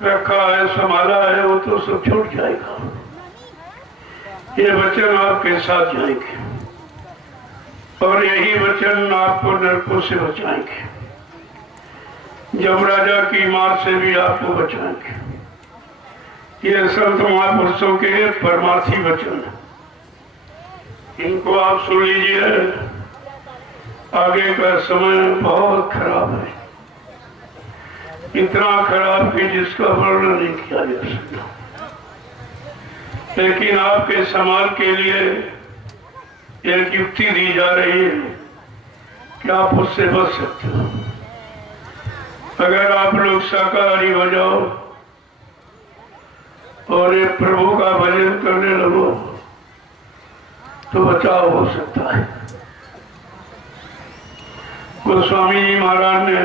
रखा है, संभाला है, वो तो सब छूट जाएगा। ये वचन आपके साथ जाएंगे और यही वचन आपको नरकों से बचाएंगे, यमराजा की मार से भी आपको बचाएंगे। ये संत महापुरुषों के परमार्थी वचन है, इनको आप सुन लीजिए। आगे का समय बहुत खराब है, इतना खराब कि जिसका वर्णन नहीं किया जा सकता। लेकिन आपके समाज के लिए एक युक्ति दी जा रही है कि आप उससे बच सकते हो। अगर आप लोग शाकाहारी हो जाओ और ये प्रभु का भजन करने लगो तो बचाव हो सकता है। गोस्वामी जी महाराज ने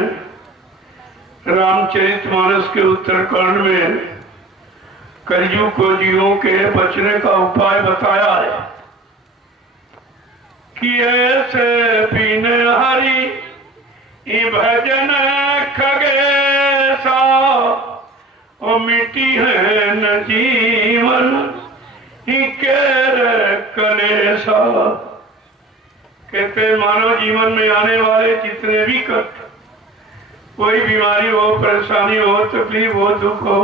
रामचरितमानस के उत्तरकांड में कलयुग को जीवों के बचने का उपाय बताया है कि ऐसे पीने हरि भजन खगेसा और मिट्टी है न जीवन कलेसा। कहते मानव जीवन में आने वाले जितने भी कष्ट, कोई बीमारी हो, परेशानी हो, तकलीफ हो, दुख हो,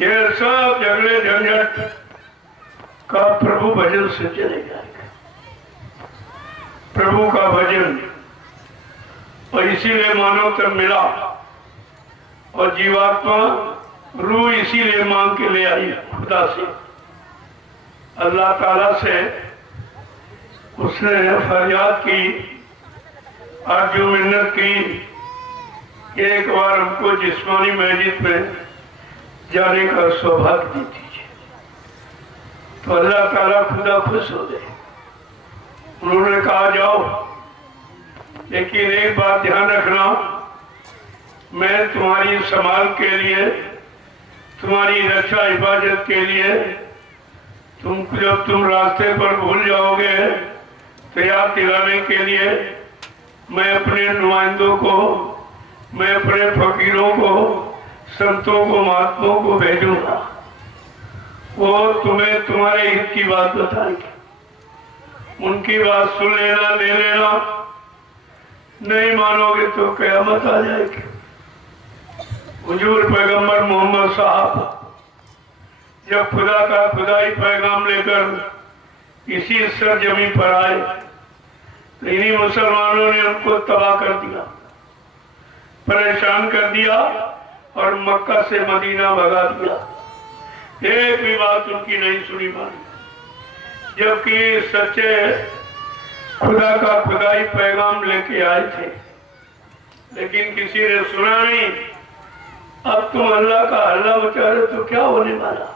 ये सब झगड़े झंझट का प्रभु भजन से चले जाएगा। प्रभु का भजन, और इसीलिए मानव तक मिला और जीवात्मा रूह इसीलिए मांग के ले आई खुदा से, अल्लाह ताला से। उसने फरियाद की, आरजू मिन्नत की, एक बार हमको जिस्मानी मस्जिद में जाने का सौभाग्य दे दीजिए। तो अल्लाह ताला खुदा खुश हो गए। उन्होंने कहा जाओ, लेकिन एक बात ध्यान रखना, मैं तुम्हारी संभाल के लिए, तुम्हारी रक्षा हिफाजत के लिए, जब तुम रास्ते पर भूल जाओगे तो याद दिलाने के लिए मैं अपने नुमाइंदों को, मैं अपने फकीरों को, संतों को, महात्माओं को भेजूंगा। वो तुम्हें तुम्हारे हित की बात बताएंगे, उनकी बात सुन लेना, ले लेना। नहीं मानोगे तो क़यामत आ जाएगी। हुजूर पैगंबर मोहम्मद साहब जब खुदा का खुदाई पैगाम लेकर इसी सरजमी पर आए तो इन्हीं मुसलमानों ने उनको तबाह कर दिया, परेशान कर दिया और मक्का से मदीना भगा दिया। एक भी बात उनकी नहीं सुनी मानी, जबकि सच्चे खुदा का खुदाई पैगाम लेके आए थे, लेकिन किसी ने सुना नहीं। अब तुम अल्लाह का हल्ला मचा रहे तो क्या होने वाला?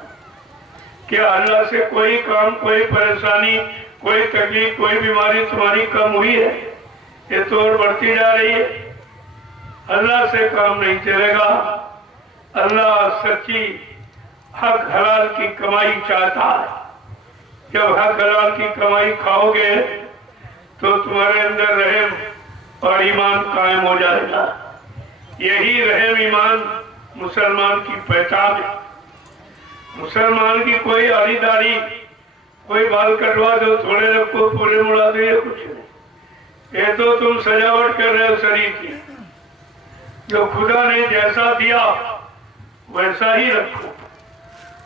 क्या अल्लाह से कोई काम, कोई परेशानी, कोई तकलीफ, कोई बीमारी तुम्हारी कम हुई है? ये तो और बढ़ती जा रही है। अल्लाह से काम नहीं चलेगा। अल्लाह सच्ची हक हलाल की कमाई चाहता है। जब हक हलाल की कमाई खाओगे तो तुम्हारे अंदर रहम और ईमान कायम हो जाएगा। यही रहम ईमान मुसलमान की पहचान है। मुसलमान की कोई आड़ी दाढ़ी, कोई बाल कटवा दो, थोड़े रखो, पूरे मुड़ा दो, ये कुछ नहीं। ये तो तुम सजावट कर रहे हो शरीर की। जो खुदा ने जैसा दिया वैसा ही रखो,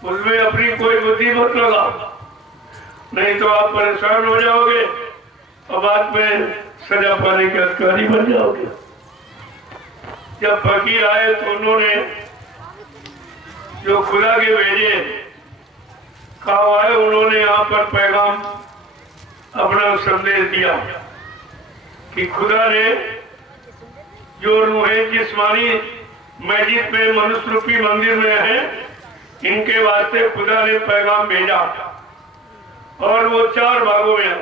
उसमें अपनी कोई बुद्धि मत लगाओ, नहीं तो आप परेशान हो जाओगे और बाद में सजा पाने के अधिकारी बन जाओगे। जब फकीर आए तो उन्होंने जो खुदा के भेजे कहा है, उन्होंने यहाँ पर पैगाम अपना संदेश दिया कि खुदा ने जो रूहें जिस्मानी मस्जिद में, मनुष्य रूपी मंदिर में है, इनके वास्ते खुदा ने पैगाम भेजा और वो 4 भागों में है।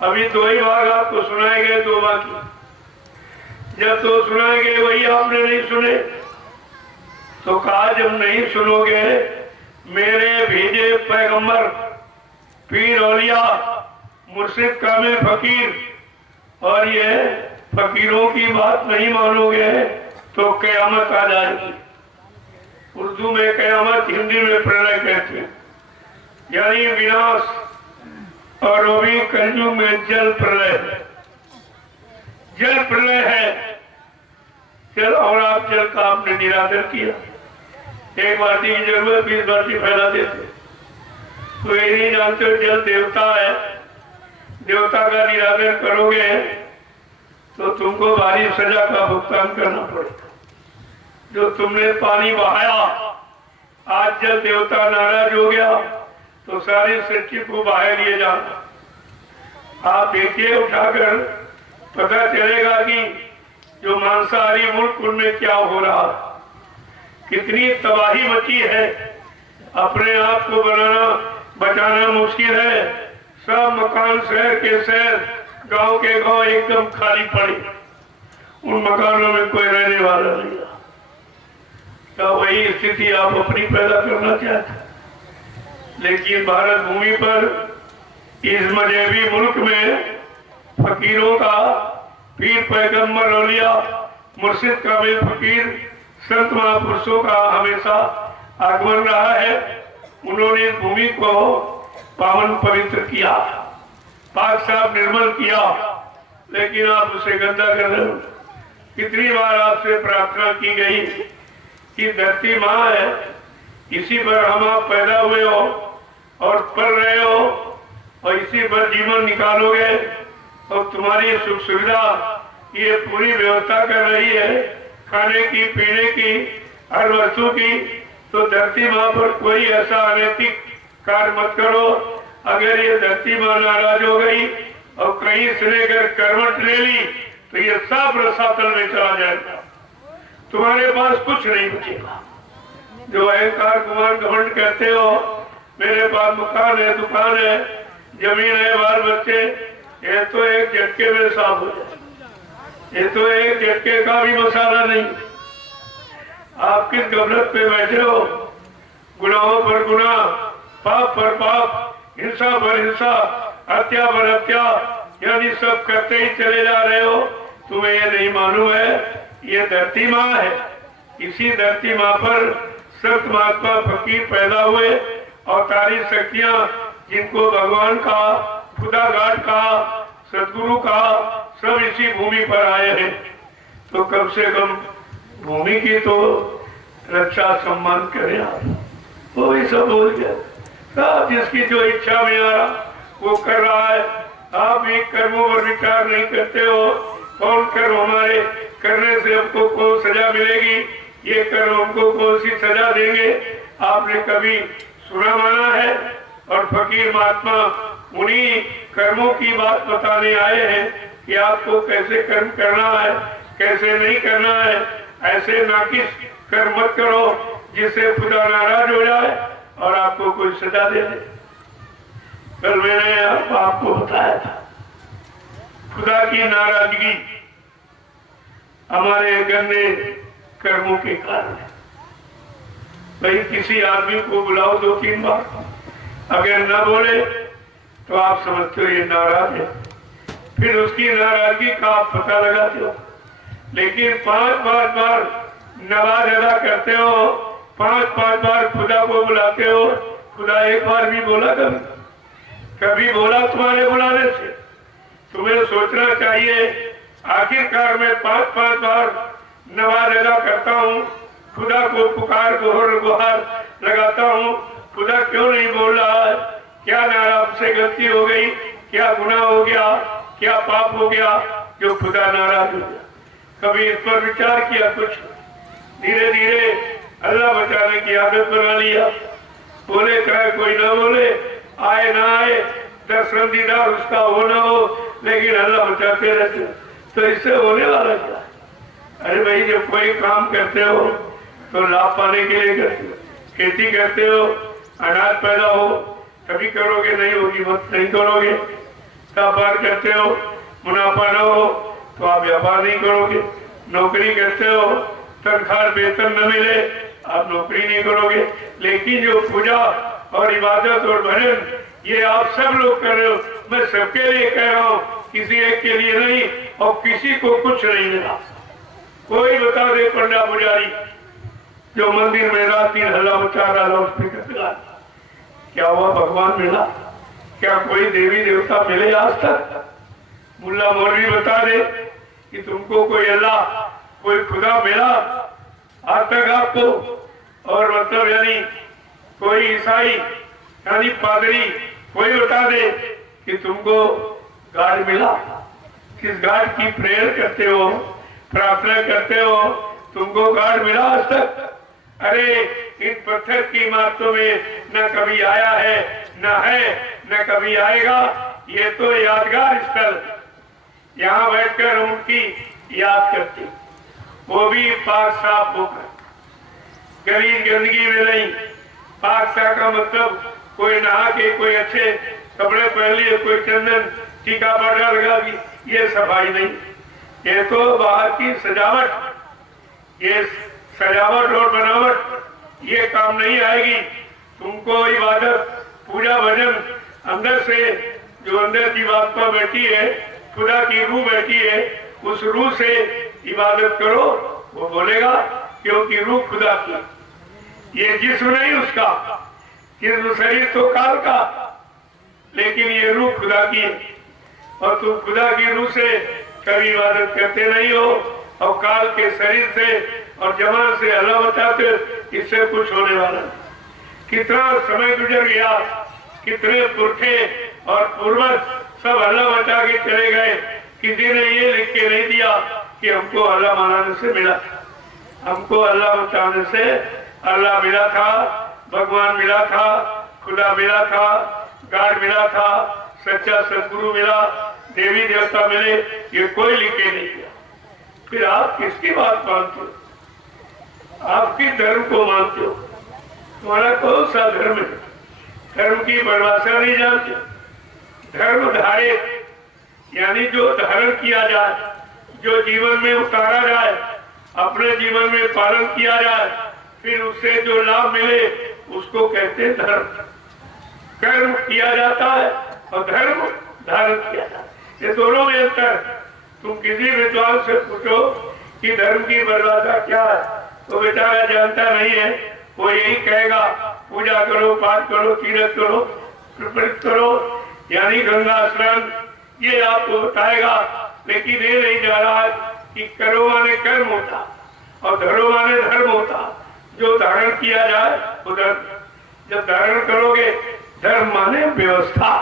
अभी 2 ही भाग आपको सुनाए गए, 2 बाकी। जब 2 सुनाए गए वही आपने नहीं सुने तो कहा जब नहीं सुनोगे मेरे भेजे पैगंबर, पीर औलिया, मुर्शिद कामिल फकीर, और ये फकीरों की बात नहीं मानोगे तो क़यामत आ जाएगी। उर्दू में कयामत, हिंदी में प्रलय कहते हैं, यानी विनाश। और वो भी कलयुग में जल प्रलय है, जल प्रलय है। जल, और आप जल का आपने निरादर किया। एक बाल्टी की जरूरत 20 बाल्टी फैला देते। तो ये नहीं जानते हो जल देवता है, देवता का निरादर करोगे तो तुमको भारी सजा का भुगतान करना पड़ेगा। जो तुमने पानी बहाया, आज जल देवता नाराज हो गया तो सारी सृष्टि को बहा लिए जाना। आप देखिए उठाकर, पता चलेगा कि जो मांसाहारी मुल्क उनमें क्या हो रहा है, कितनी तबाही मची है। अपने आप को बचाना मुश्किल है। सब मकान शहर के शहर, गांव के गांव एकदम खाली पड़े, उन मकानों में कोई रहने वाला नहीं है। तो वही स्थिति आप अपनी पैदा करना चाहते हैं। लेकिन भारत भूमि पर, इस मजहबी मुल्क में फकीरों का, पीर पैगंबर औलिया मुर्शिद कामिल फकीर संत महापुरुषों का हमेशा आगमन रहा है। उन्होंने इस भूमि को पावन पवित्र किया, पाक साफ निर्मल किया, लेकिन आप उसे गंदा कर रहे हो। कितनी बार आपसे प्रार्थना की गई कि धरती माँ है, इसी पर हम आप पैदा हुए हो और पढ़ रहे हो और इसी पर जीवन निकालोगे और तुम्हारी सुख सुविधा ये पूरी व्यवस्था कर रही है, खाने की, पीने की, हर वस्तु की। तो धरती माँ पर कोई ऐसा अनैतिक कार्य मत करो। अगर ये धरती माँ नाराज हो गई और कहीं से लेकर करवट ले ली तो ये सब रसातल में चला जाएगा, तुम्हारे पास कुछ नहीं बचेगा। जो अहंकार गुमान घमंड कहते हो, मेरे पास मकान है, दुकान है, जमीन है, बाल बच्चे, ये तो एक झटके में साफ हो जाए। ये तो एक झटके का भी मसाला नहीं। आप किस गफलत पे बैठे हो? गुनाहों पर गुनाह, पाप पर पाप, हिंसा पर हिंसा, हत्या पर हत्या, यानी सब करते ही चले जा रहे हो। तुम्हें ये नहीं मालूम है ये धरती माँ है। इसी धरती माँ पर संत महात्मा फकीर पैदा हुए और तारी शक्तियां, जिनको भगवान का, खुदा घाट का, सदगुरु का, सब इसी भूमि पर आए हैं। तो कम से कम भूमि की तो रक्षा सम्मान करें आप। वो भी सब बोल गया, सब जिसकी जो इच्छा में आ रहा वो कर रहा है। आप भी कर्मों पर विचार नहीं करते हो। कौन कर्म हमारे करने से हमको कौन सजा मिलेगी, ये कर्म हमको कौन सी सजा देंगे, आपने कभी सुना माना है? और फकीर महात्मा उन्हीं कर्मों की बात बताने आए हैं कि आपको कैसे कर्म करना है, कैसे नहीं करना है। ऐसे नाकिस कर्म मत करो जिससे खुदा नाराज हो जाए और आपको कोई सजा दे दे। कल मैंने आपको बताया था, खुदा की नाराजगी हमारे गंदे कर्मों के कारण है। भाई किसी आदमी को बुलाओ 2-3 बार, अगर न बोले तो आप समझते हो ये नाराज है, फिर उसकी नाराजगी का आप पता लगाते हो। लेकिन 5-5 बार नवाज अदा करते हो, 5-5 बार खुदा को बुलाते हो। खुदा एक बार भी बोला कभी बोला तुम्हारे बुलाने से? तुम्हें सोचना चाहिए। आखिरकार मैं 5-5 बार नवाज अदा करता हूँ, खुदा को पुकार गुहार लगाता हूँ, खुदा क्यों नहीं बोल रहा है? क्या नाराज से गलती हो गई, क्या गुनाह हो गया, क्या पाप हो गया जो खुदा नाराज हो गया? कभी इस पर विचार किया? कुछ धीरे धीरे अल्लाह बचाने की आदत बना लिया। बोले चाहे कोई ना बोले, आए ना आए, दर्शन दीदार उसका हो ना हो, लेकिन अल्लाह बचाते रहते। तो इससे होने वाला क्या? अरे भाई जब कोई काम करते हो तो लाभ पाने के लिए करते हो। खेती करते हो, अनाज पैदा हो तभी करोगे, नहीं होगी मत नहीं करोगे। व्यापार करते हो, मुनाफा न हो तो आप व्यापार नहीं करोगे। नौकरी करते हो, तनख्वाह वेतन न मिले आप नौकरी नहीं करोगे। लेकिन जो पूजा और इबादत और भजन ये आप सब लोग कर रहे हो, मैं सबके लिए कह रहा हूँ, किसी एक के लिए नहीं। और किसी को कुछ नहीं मिला। कोई बता दे पंडा पुजारी जो मंदिर में रात दिन हल्ला मचा रहा लाउडस्पीकर लगा, क्या हुआ? भगवान मिला क्या? कोई देवी देवता मिले आज तक? मुल्ला मौलवी बता दे कि तुमको कोई अल्लाह, कोई खुदा मिला आज तक आपको? और मतलब यानी कोई ईसाई यानी पादरी कोई बता दे कि तुमको गॉड मिला? किस गॉड की प्रेयर करते हो, प्रार्थना करते हो, तुमको गॉड मिला आज तक? अरे इन पत्थर की इमारतों में न कभी आया है, न है, न कभी आएगा। ये तो यादगार स्थल, यहाँ बैठकर उनकी याद करते, वो भी पाक साफ होकर, गरीब गंदगी में नहीं। पाक साफ का मतलब कोई नहा के कोई अच्छे कपड़े पहन लिए, कोई चंदन टीका पाटा लगा दी, ये सफाई नहीं। ये तो बाहर की सजावट, ये सजावट और बनावट ये काम नहीं आएगी। तुमको इबादत, पूजा, भजन अंदर से, जो अंदर जीवात्मा बैठी है, खुदा की रूह बैठी है, उस रूह से इबादत करो, वो बोलेगा, क्योंकि रूह खुदा की। ये जिस्म नहीं उसका, जिस्म शरीर तो काल का, लेकिन ये रूह खुदा की है। और तुम खुदा की रूह से कभी इबादत करते नहीं हो, और काल के शरीर से और जवान से अल्लाह बचाते, इससे कुछ होने वाला। कितना समय गुजर गया, कितने पुरखे और पूर्वज सब अल्लाह बचा के चले गए। किसी ने ये लिख के नहीं दिया कि हमको अल्लाह मनाने से मिला, हमको अल्लाह बचाने से अल्लाह मिला था, भगवान मिला था, खुदा मिला था, गॉड मिला था, सच्चा सदगुरु मिला, देवी देवता मिले, ये कोई लिख के नहीं दिया। फिर आप किसकी बात मानते हो? आपकी धर्म को मानते हो? तुम्हारा कौन सा धर्म है? धर्म की परिभाषा नहीं जानते। धर्म धारित यानी जो धारण किया जाए, जो जीवन में उतारा जाए, अपने जीवन में पालन किया जाए, फिर उससे जो लाभ मिले उसको कहते हैं धर्म। कर्म किया जाता है और धर्म धारण किया जाता है, ये दोनों में अंतर। तुम किसी विद्वान से पूछो कि धर्म की परिभाषा क्या है, तो बेचारा जानता नहीं है। वो यही कहेगा पूजा करो, पाठ करो, तीर्थ करो, प्रवृत्त करो, यानी गंगा स्नान, ये आपको बताएगा। लेकिन ये नहीं जा रहा कि करो माने कर्म होता और धरो माने धर्म होता। जो धारण किया जाए वो धर्म। जब धारण करोगे, धर्म माने व्यवस्था।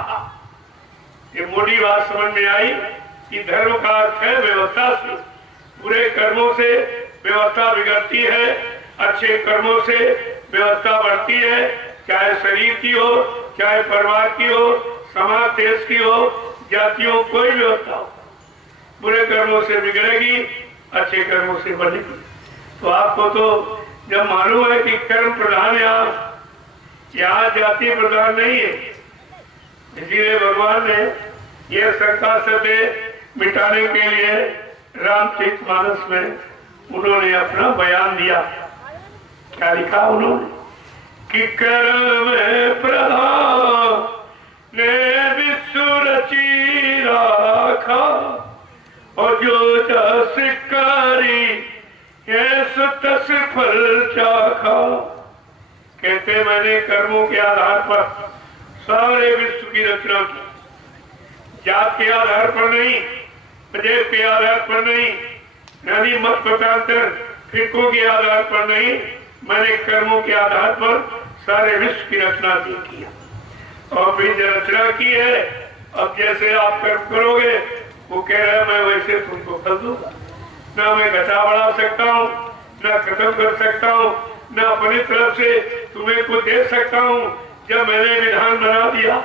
ये मोटी बात समझ में आई कि धर्म का अर्थ है व्यवस्था से। बुरे कर्मों से व्यवस्था बिगड़ती है, अच्छे कर्मों से व्यवस्था बढ़ती है, चाहे शरीर की हो, चाहे परिवार की हो, समाज देश की हो, जातियों, कोई व्यवस्था हो। बुरे कर्मों से बिगड़ेगी, अच्छे कर्मों से बढ़ेगी। तो आपको तो जब मालूम है कि कर्म प्रधान यहाँ जाति प्रधान नहीं है, इसीलिए भगवान ने यह शंका सत्य मिटाने के लिए रामचरितमानस में उन्होंने अपना बयान दिया। क्या लिखा उन्होंने कि कर्म प्रधान ने विश्व रची राखा, और जो जस करी ये सुतस फल चाखा। कहते मैंने कर्मों के आधार पर सारे विश्व की रचना की, जात के आधार पर नहीं, मजहब के आधार पर नहीं, यानी मत मतांतर फिरकों के आधार पर नहीं, मैंने कर्मों के आधार पर सारे विश्व की रचना की है। और फिर जो रचना की है, अब जैसे आप कर्म करोगे, वो कह रहा है मैं वैसे तुमको फल दूंगा। ना मैं घटा बढ़ा सकता हूँ, ना खत्म कर सकता हूँ, ना अपनी तरफ से तुम्हें कुछ दे सकता हूँ। जब मैंने विधान बना दिया,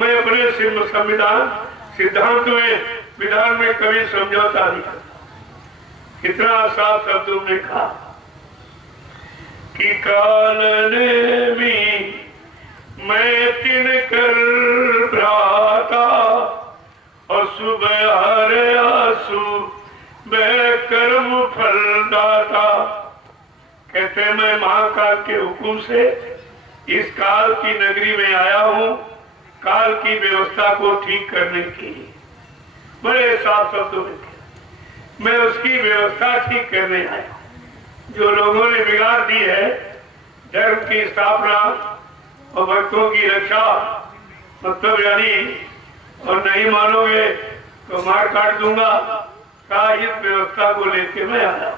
मैं अपने संविधान सिद्धांत में, विधान में कभी समझौता नहीं करता। कितना साफ शब्दों ने कहा कि काल ने भी मैं तिन कर भ्राता, और सुबह हरे आंसू मैं कर्म फल दाता। कहते मैं महाकाल के हुक्म से इस काल की नगरी में आया हूँ, काल की व्यवस्था को ठीक करने के लिए। बड़े साफ शब्दों में मैं उसकी व्यवस्था ठीक करने आया। जो लोगों ने बिगाड़ दी है धर्म की स्थापना और भक्तों की रक्षा, मतलब यानी और नहीं मानोगे तो मार काट दूंगा, कहा इस व्यवस्था को लेके मैं आया।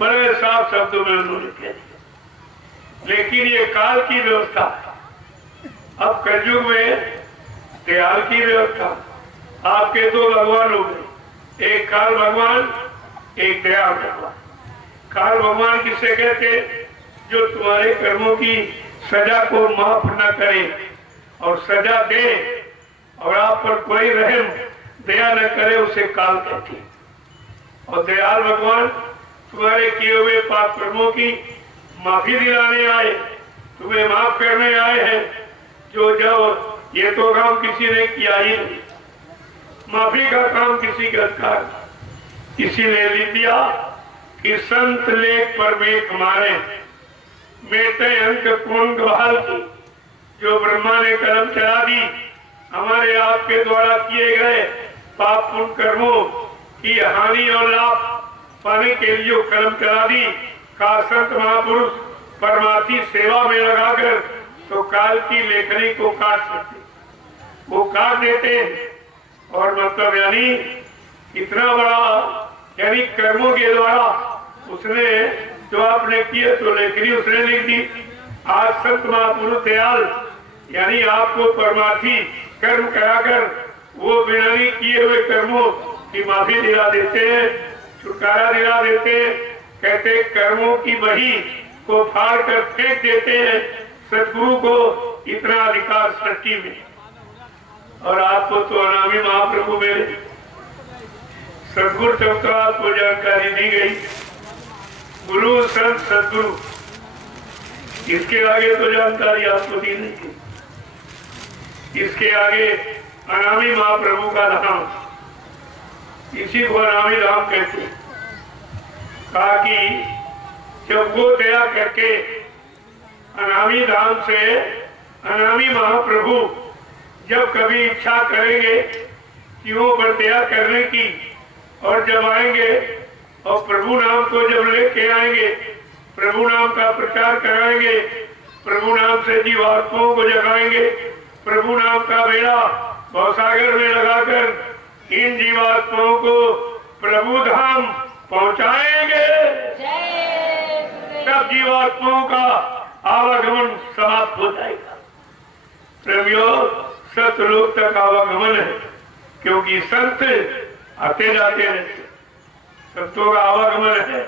बड़े साफ शब्दों में उन्होंने कह दिया। लेकिन ये काल की व्यवस्था है। अब कलयुग में दयाल की व्यवस्था। आपके दो भगवान हो गए, एक काल भगवान, एक दयाल भगवान। काल भगवान किसे कहते? जो तुम्हारे कर्मों की सजा को माफ न करे और सजा दे और आप पर कोई रहम दया न करे, उसे काल कहती। और दयाल भगवान तुम्हारे किए हुए पाप कर्मों की माफी दिलाने आए, तुम्हें माफ करने आए हैं। जो जब ये तो काम किसी ने किया ही नहीं, माफी का काम किसी का अधिकार, किसी ने लिख दिया कि संत लेख पर मेघ मारे, मेटे अंक कुंग बहाल की। जो ब्रह्मा ने कलम चला दी, हमारे आपके द्वारा किए गए पाप पुण्य कर्मों की हानि और लाभ पाने के लिए जो कलम चला दी, का संत महापुरुष परमार्थी सेवा में लगाकर तो काल की लेखनी को काट सकते, वो काट देते हैं। और मतलब यानी इतना बड़ा, यानी कर्मों के द्वारा उसने जो आपने किए तो लेखनी उसने लिख दी। आज संत महापुरुष दयाल यानी आपको परमार्थी कर्म कराकर वो बिना किए हुए कर्मों की माफी दिला देते हैं, छुटकारा दिला देते हैं। कहते कर्मों की बही को फाड़ कर फेंक देते हैं। सदगुरु को इतना अधिकार सृष्टि में, और आपको तो अनामी महाप्रभु में सदगुरु तब तो आपको जानकारी दी गई, गुरु संत सदगुरु, इसके आगे तो जानकारी आपको दी नहीं। इसके आगे अनामी महाप्रभु का धाम, इसी को अनामी धाम कहते। कहा कि जब वो दया करके अनामी धाम से अनामी महाप्रभु जब कभी इच्छा करेंगे कि वो पर दया करने की, और जब आएंगे और प्रभु नाम को जब लेके आएंगे, प्रभु नाम का प्रचार कराएंगे, प्रभु नाम से जीवात्माओं को जगाएंगे, प्रभु नाम का बेड़ा भवसागर में लगाकर इन जीवात्माओं को प्रभु धाम पहुंचाएंगे, तब जीवात्माओं का आवागमन समाप्त हो जाएगा। प्रेमियों, सतलोक तक आवागमन है, क्योंकि संत आते जाते रहते, संतों का आवागमन है,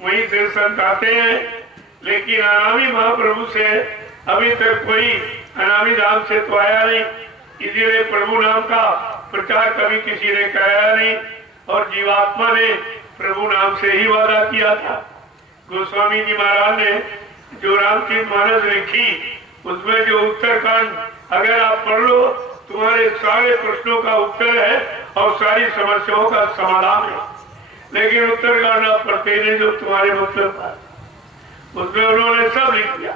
वहीं से संत आते हैं। लेकिन अनामी महाप्रभु से अभी तक कोई अनामी धाम से तो आया नहीं, इसीलिए प्रभु नाम का प्रचार कभी किसी ने कराया नहीं। और जीवात्मा ने प्रभु नाम से ही वादा किया था। गोस्वामी जी महाराज ने जो रामचरितमानस लिखी, उसमें जो उत्तरकांड अगर आप पढ़ लो, तुम्हारे सारे प्रश्नों का उत्तर है और सारी समस्याओं का समाधान है। लेकिन उत्तरकांड आप पढ़ते नहीं, जो तुम्हारे मतलब उसमें उन्होंने सब लिख दिया,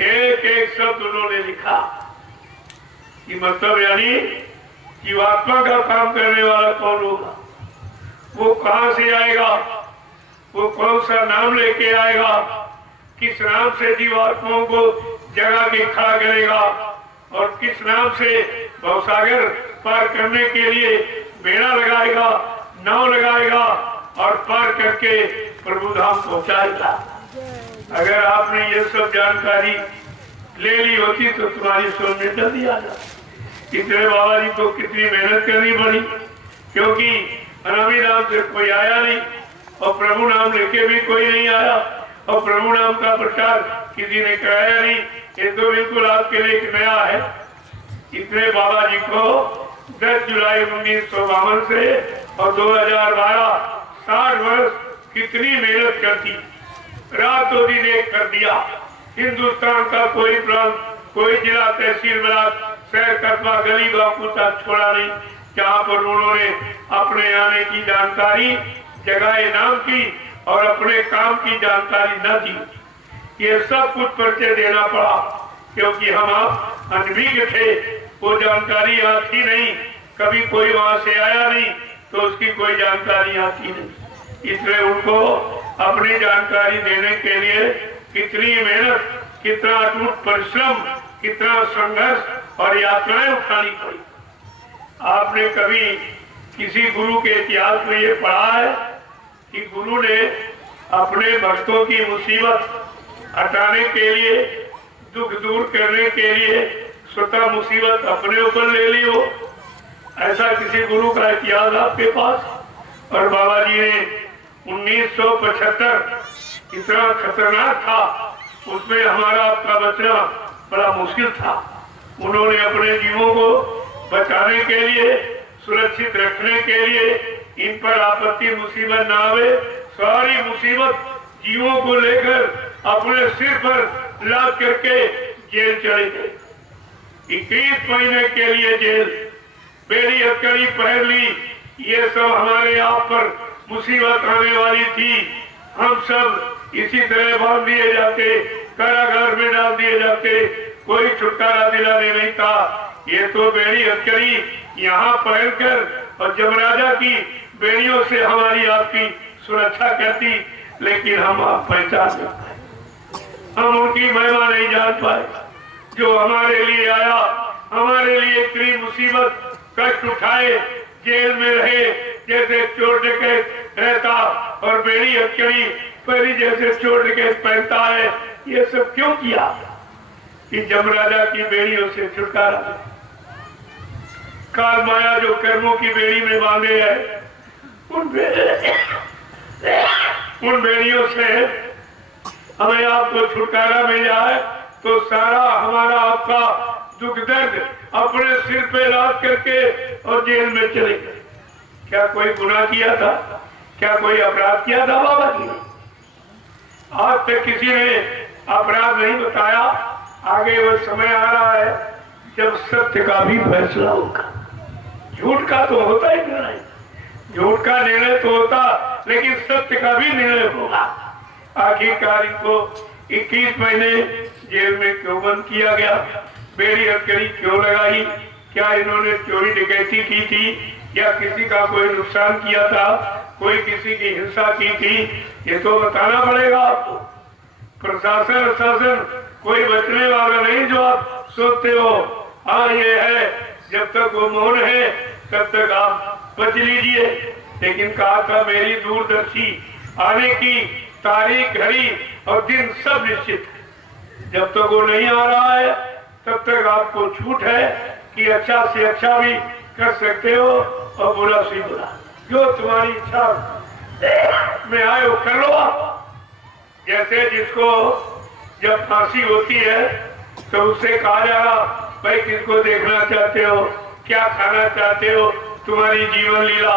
एक एक शब्द उन्होंने लिखा कि मतलब यानी जीवात्मा का काम करने वाला कौन होगा, वो कहां से आएगा, वो कौन सा नाम लेके आएगा, किस नाम से जीवात्माओं को जगा के खड़ा करेगा, और किस नाम से भवसागर पार करने के लिए बेड़ा लगाएगा, नाव लगाएगा और पार करके प्रभु धाम पहुंचाएगा। अगर आपने ये सब जानकारी ले ली होती तो तुम्हारी सोच में जल्दी आ जाती। इतने बाबा जी को कितनी मेहनत करनी पड़ी, क्योंकि अनामी नाम से कोई आया नहीं और प्रभु नाम लेके भी कोई नहीं आया, और प्रभु नाम का प्रचार किसी ने कराया नहीं। ये तो बिल्कुल आपके लिए एक नया है। इतने बाबा जी को 10 जुलाई 1952 से और 2012 60 वर्ष कितनी मेहनत करती, रातों दिन एक कर दिया। हिंदुस्तान का कोई प्रांत, कोई जिला, तहसील, ब्लॉक, शहर, कस्बा, गली गांव कुत्ता छोड़ा नहीं जहाँ पर उन्होंने अपने आने की जानकारी जगह नाम की और अपने काम की जानकारी न दी। ये सब कुछ परिचय देना पड़ा, क्योंकि हम आप अनभिज्ञ थे, वो जानकारी यहाँ थी नहीं, कभी कोई वहां से आया नहीं तो उसकी कोई जानकारी यहाँ थी नहीं। इसलिए उनको अपनी जानकारी देने के लिए कितनी मेहनत, कितना अटूट परिश्रम, कितना संघर्ष और यात्राएं उठानी पड़ी। आपने कभी किसी गुरु के इतिहास में ये पढ़ा है कि गुरु ने अपने भक्तों की मुसीबत हटाने के लिए, दुख दूर करने के लिए स्वतः मुसीबत अपने ऊपर ले ली हो? ऐसा किसी गुरु का इतिहास आपके पास? और बाबा जी ने 1975 इतना खतरनाक था, उसमें हमारा आपका बचना बड़ा मुश्किल था। उन्होंने अपने जीवों को बचाने के लिए, सुरक्षित रखने के लिए, इन पर आपत्ति मुसीबत ना आवे, सारी मुसीबत जीवों को लेकर अपने सिर पर लाद करके जेल चले गए। 21 महीने के लिए जेल, बेड़ी हथकड़ी पहन ली। ये सब हमारे आप पर मुसीबत आने वाली थी। हम सब इसी तरह बांध दिए जाते, कारागार में डाल दिए जाते, कोई छुटकारा दिलाने नहीं था। ये तो बेड़ी हथकड़ी यहाँ पहनकर और जमराजा की बेड़ियों से हमारी आपकी सुरक्षा करती, लेकिन हम आप पहचान नहीं पाए, हम उनकी महिमा नहीं जान पाए जो हमारे लिए आया, हमारे लिए इतनी मुसीबत कष्ट उठाए, जेल में रहे, जैसे चोर डकैत रहता और बेड़ी हथकड़ी पहली जैसे चोर डकैत पहनता है। ये सब क्यों किया? कि जमराजा की बेड़ियों से छुटकारा। काल माया जो कर्मों की बेड़ी में बांधे है, उन बेड़ियों से हमें आपको छुटकारा मिल जाए तो सारा हमारा आपका दुख दर्द अपने सिर पे लाद करके और जेल में चले गए। क्या कोई गुनाह किया था? क्या कोई अपराध किया था बाबा जी ने? आज तक किसी ने अपराध नहीं बताया। आगे वो समय आ रहा है जब सत्य का भी फैसला होगा। झूठ का तो होता ही नहीं, झूठ का निर्णय तो होता, लेकिन सत्य का भी निर्णय होगा। आखिरकार इनको 21 महीने जेल में क्यों बंद किया गया? बेड़ी हथकड़ी क्यों लगाई? क्या इन्होंने चोरी डकैती की थी या किसी का कोई नुकसान किया था, कोई किसी की हिंसा की थी? ये तो बताना पड़ेगा आपको। प्रशासन शासन कोई बचने वाला नहीं जो आप सोचते हो। हाँ ये है, जब तक वो मौन है तब तक आप बच लीजिए। लेकिन कहा था मेरी दूरदर्शी आने की तारीख, घड़ी और दिन सब निश्चित है। जब तक वो नहीं आ रहा है तब तक आपको छूट है कि अच्छा से अच्छा भी कर सकते हो और बुरा से बुरा, जो तुम्हारी इच्छा में आए वो कर लो आप। जैसे जिसको जब फांसी होती है तो उससे कहा जाएगा भाई किसको देखना चाहते हो, क्या खाना चाहते हो, तुम्हारी जीवन लीला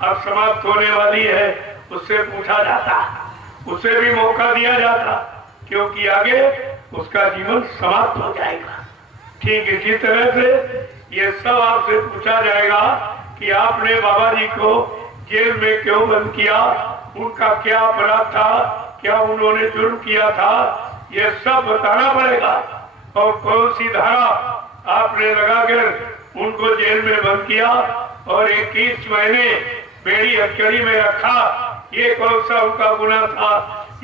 अब समाप्त होने वाली है, उससे पूछा जाता, उसे भी मौका दिया जाता, क्योंकि आगे उसका जीवन समाप्त हो जाएगा। ठीक इसी तरह से ये सब आपसे पूछा जाएगा कि आपने बाबा जी को जेल में क्यों बंद किया, उनका क्या अपराध था, क्या उन्होंने जुर्म किया था, ये सब बताना पड़ेगा। और कौन सी धारा आपने लगाकर उनको जेल में बंद किया और 21 महीने बेड़ी हथकड़ी में रखा, ये कौन सा उनका गुनाह था,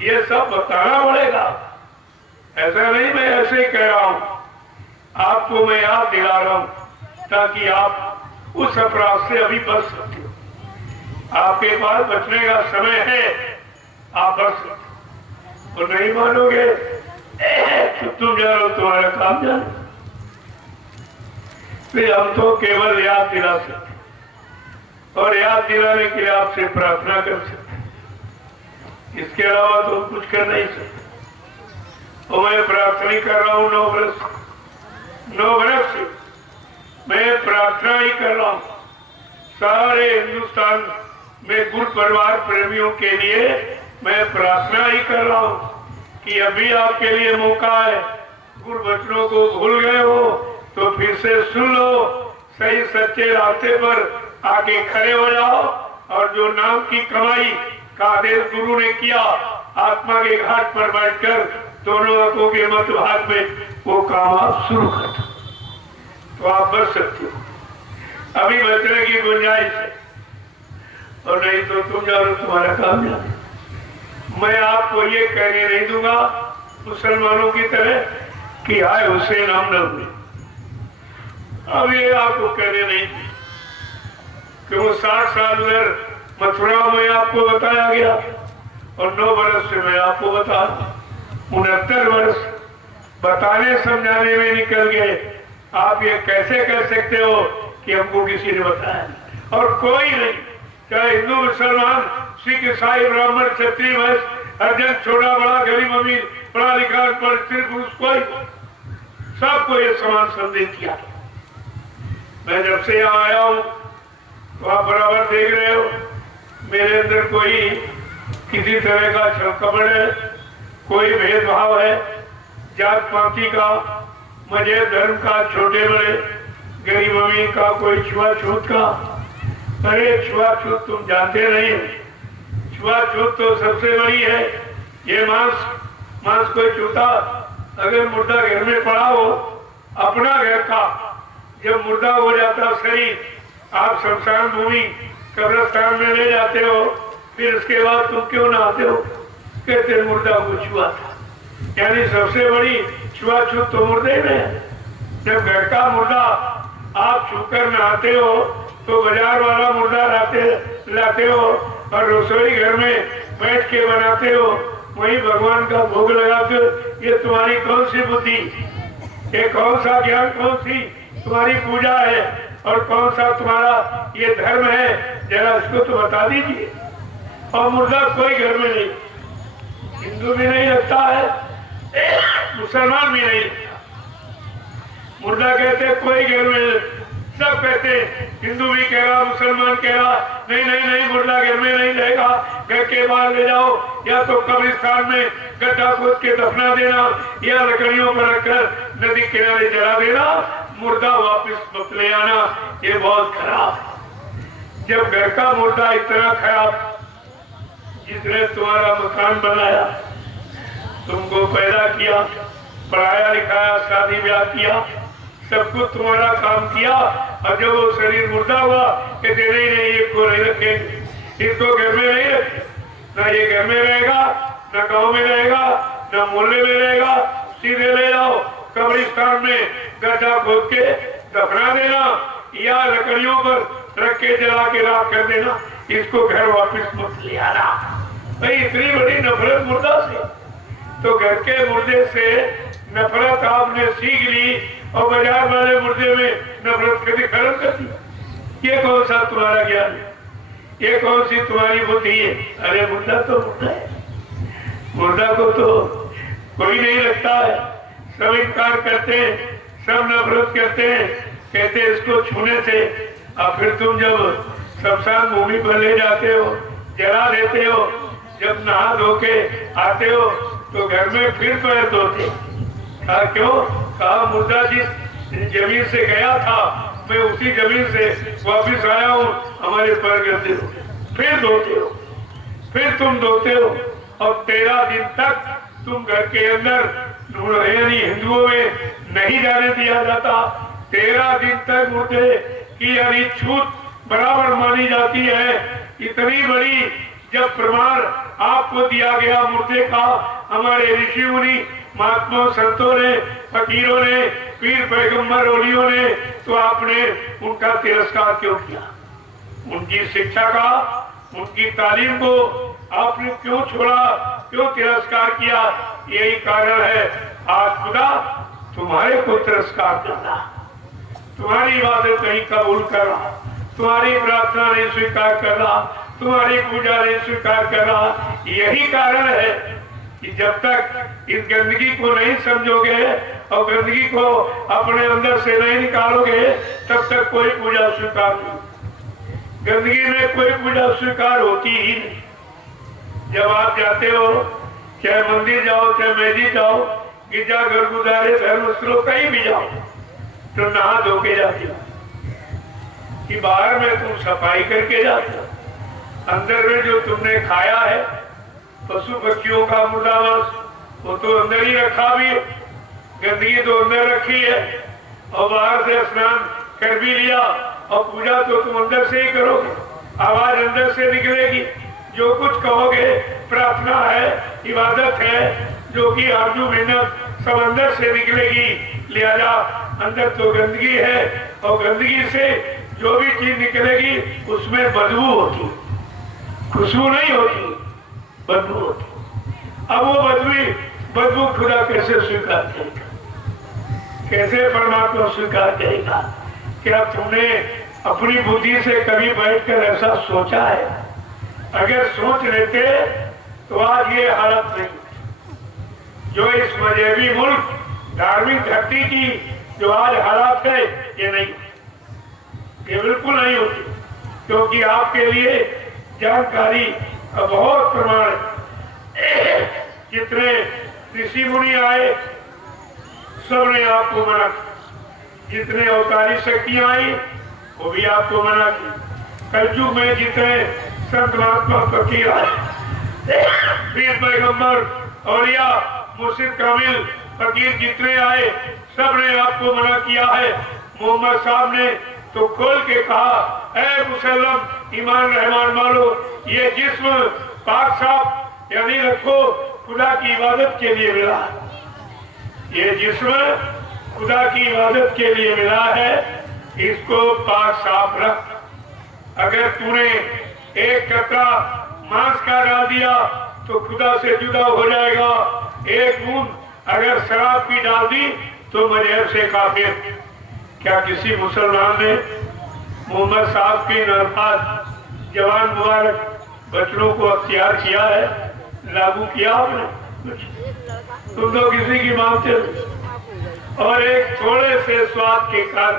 ये सब बताना पड़ेगा। ऐसा नहीं मैं ऐसे कह रहा हूं, आपको मैं याद दिला रहा हूं ताकि आप उस अपराध से अभी बच सकते हो। आपके पास बचने का समय है, आप बच सकते हो। और नहीं मानोगे तो तुम जानो तुम्हारा काम जानो। फिर हम तो केवल याद दिला सकते और याद दिलाने के लिए आपसे प्रार्थना कर सकते, इसके अलावा तो कुछ कर नहीं सकते। और मैं प्रार्थना कर रहा हूं 9 बरस से मैं प्रार्थना ही कर रहा हूं सारे हिंदुस्तान में गुरु परिवार प्रेमियों के लिए। मैं प्रार्थना ही कर रहा हूं कि अभी आपके लिए मौका है। गुरु वचनों को भूल गए हो तो फिर से सुन लो, सही सच्चे रास्ते पर आके खड़े हो जाओ और जो नाम की कमाई का आदेश गुरु ने किया, आत्मा के घाट पर बैठकर दोनों आंखों के मध्य भाग में वो काम आप शुरू कर दो तो आप बच सकते हो। अभी बचने की गुंजाइश है, और नहीं तो तुम जानो तुम्हारा काम जानो। मैं आपको ये कहने नहीं दूंगा मुसलमानों की तरह कि हाय हुसैन हम न हुए। अब ये आपको कहने नहीं कि वो 60 साल उधर मथुरा में आपको बताया गया और 9 वर्ष से मैं आपको बता 69 वर्ष बताने समझाने में निकल गए। आप ये कैसे कह सकते हो कि हमको किसी ने बताया? और कोई नहीं, चाहे हिंदू मुसलमान सिख ईसाई ब्राह्मण क्षत्रिय वैश्य हरिजन छोटा बड़ा गरीब अमीर पढ़ा लिखा स्त्री पुरुष कोई सबको ये समान संदेश दिया। मैं जब से यहाँ आया हूँ तो आप बराबर देख रहे हो मेरे अंदर कोई किसी तरह का छलकपट है, कोई भेदभाव है जात पाति का, मजहब धर्म का, छोटे बड़े गरीब अमीर का, कोई छुआछूत का। अरे छुआछूत तुम जानते नहीं, छुआछूत तो सबसे बड़ी है। ये मांस कोई छूता, अगर मुर्दा घर में पड़ा हो अपना घर का, जब मुर्दा हो जाता शरीर आप शमशान भूमि कब्रिस्तान में ले जाते हो, फिर उसके बाद तुम क्यों नहाते हो? कहते मुर्दा को छुआ था। यानी सबसे बड़ी छुआछूत तो मुर्दे में है। जब घर का मुर्दा आप छूकर नहाते हो तो बाजार वाला मुर्दा लाते हो और रसोई घर में बैठ के बनाते हो, वही भगवान का भोग लगाते हो। ये तुम्हारी कौन सी बुद्धि, ये कौन सा ज्ञान, कौन सी तुम्हारी पूजा है और कौन सा तुम्हारा ये धर्म है? जरा इसको तो बता दीजिए। और मुर्दा कोई घर में नहीं, हिंदू भी नहीं लगता है, मुसलमान भी नहीं लगता। मुर्दा कहते कोई घर में, सब कहते हिंदू भी कह रहा मुसलमान कह रहा नहीं नहीं नहीं मुर्दा घर में नहीं रहेगा, घर के बाहर ले जाओ या तो कब्रिस्तान में गड्ढा खोद के दफना देना या लकड़ियों पर रखकर नदी किनारे जला देना, मुर्दा वापस मत ले आना। ये बहुत खराब। जब घर का मुर्दा इतना खराब, जिसने तुम्हारा मकान बनाया, तुमको पैदा किया, पढ़ाया लिखाया, शादी ब्याह किया, सब कुछ तुम्हारा काम किया, और जब वो शरीर मुर्दा हुआ कहते नहीं नहीं इसको नहीं रखेंगे, इसको घर में नहीं रखेंगे, ना ये घर में रहेगा, ना गांव में रहेगा, ना मोहल्ले में रहेगा, सीधे ले जाओ कब्रिस्तान में गड्ढा खोद के दफना देना या लकड़ियों पर रख के जला के राख कर देना, इसको घर वापस मत ले आना। भाई इतनी बड़ी नफरत मुर्दा से, तो घर के मुर्दे से नफरत आपने सीख ली और बाजार वाले मुर्दे में नफरत कभी खत्म कर दी। ये कौन सा तुम्हारा ज्ञान है? ये कौन सी तुम्हारी बुद्धि है? अरे मुर्दा तो मुर्दा है, मुर्दा को तो कोई नहीं लगता है, सब इनकार करते हैं, सब नफरत करते हैं, कहते इसको छूने से। और फिर तुम जब शमशान भूमि पर ले जाते हो, जला देते हो, जब नहा धो के आते हो तो घर में फिर पैर धोते। कहा क्यों? कहा मुर्दा जिस जमीन से गया था मैं उसी जमीन से वापिस आया हूँ, हमारे पैर गंदे हो, फिर धोते हो, फिर तुम धोते हो। और 13 दिन तक तुम घर के अंदर यानी हिंदुओं में नहीं जाने दिया जाता। 13 दिन तक मुर्दे की यानी छूत बराबर मानी जाती है। इतनी बड़ी जब प्रमाण आपको दिया गया मुर्दे का, हमारे ऋषि मुनि महात्मा संतों ने, फकीरों ने, पीर पैगंबर ओलियों ने, तो आपने उनका तिरस्कार क्यों किया? उनकी शिक्षा का, उनकी तालीम को आपने क्यों छोड़ा, क्यों तिरस्कार किया? यही कारण है आज खुदा तुम्हारे को तिरस्कार करना, तुम्हारी इबादत नहीं कबूल कर रहा, तुम्हारी प्रार्थना नहीं स्वीकार कर रहा, तुम्हारी पूजा नहीं स्वीकार कर रहा। यही कारण है कि जब तक इस गंदगी को नहीं समझोगे और गंदगी को अपने अंदर से नहीं निकालोगे, तब तक कोई पूजा स्वीकार नहीं। गंदगी में कोई पूजा स्वीकार होती ही नहीं। जब आप जाते हो, चाहे मंदिर जाओ, चाहे मस्जिद जाओ, गिरजा घर, गुरुद्वारे, धर्मस्थलों कहीं भी जाओ, तो नहा धो के जाते हो कि बाहर में तुम सफाई करके जाते हो। अंदर में जो तुमने खाया है, पशु पक्षियों का मुर्दा मांस, वो तो अंदर ही रखा भी है, गंदगी तो अंदर रखी है, और बाहर से स्नान कर भी लिया और पूजा तो तुम अंदर से ही करोगे, आवाज अंदर से निकलेगी, जो कुछ कहोगे प्रार्थना है, इबादत है, जो कि आरजू मिन्नत सब अंदर से निकलेगी। लिहाजा अंदर तो गंदगी है और गंदगी से जो भी चीज निकलेगी उसमें बदबू होती, खुशबू नहीं होती, बदबू होती। अब वो बदबू खुदा कैसे स्वीकार करेगा, कैसे परमात्मा स्वीकार करेगा? क्या तुमने अपनी बुद्धि से कभी बैठकर ऐसा सोचा है? अगर सोच लेते तो आज ये हालत नहीं, जो इस मजहबी मुल्क धार्मिक धरती की जो आज हालात है ये नहीं, ये बिल्कुल नहीं होती। क्योंकि आपके लिए जानकारी का बहुत प्रमाण है। जितने ऋषि मुनि आए सबने आपको मना, जितने अवतारी शक्तियां आई वो भी आपको मना की। कलयुग में जितने संत महात्मा फकीर आए, पीर पैगंबर औलिया मुर्शिद कामिल फकीर जितने आए सबने आपको मना किया है। मोहम्मद साहब ने तो खोल के कहा, ऐ मुसल्लम ईमान रहमान वालो, ये जिस्म पाक साफ यानी रखो, खुदा की इबादत के लिए मिला। ये जिस्म खुदा की इबादत के लिए मिला है, इसको पाक साफ रख। अगर तूने एक कतरा मांस का डाल दिया तो खुदा से जुदा हो जाएगा। एक बूंद अगर शराब की डाल दी तो मजहब से काफिर। क्या किसी मुसलमान ने मोहम्मद साहब के नरफाज जवान मुबारक बच्चों को अख्तियार किया है, लागू किया आपने? तुम तो किसी की मानते हो। और एक थोड़े से स्वाद के कारण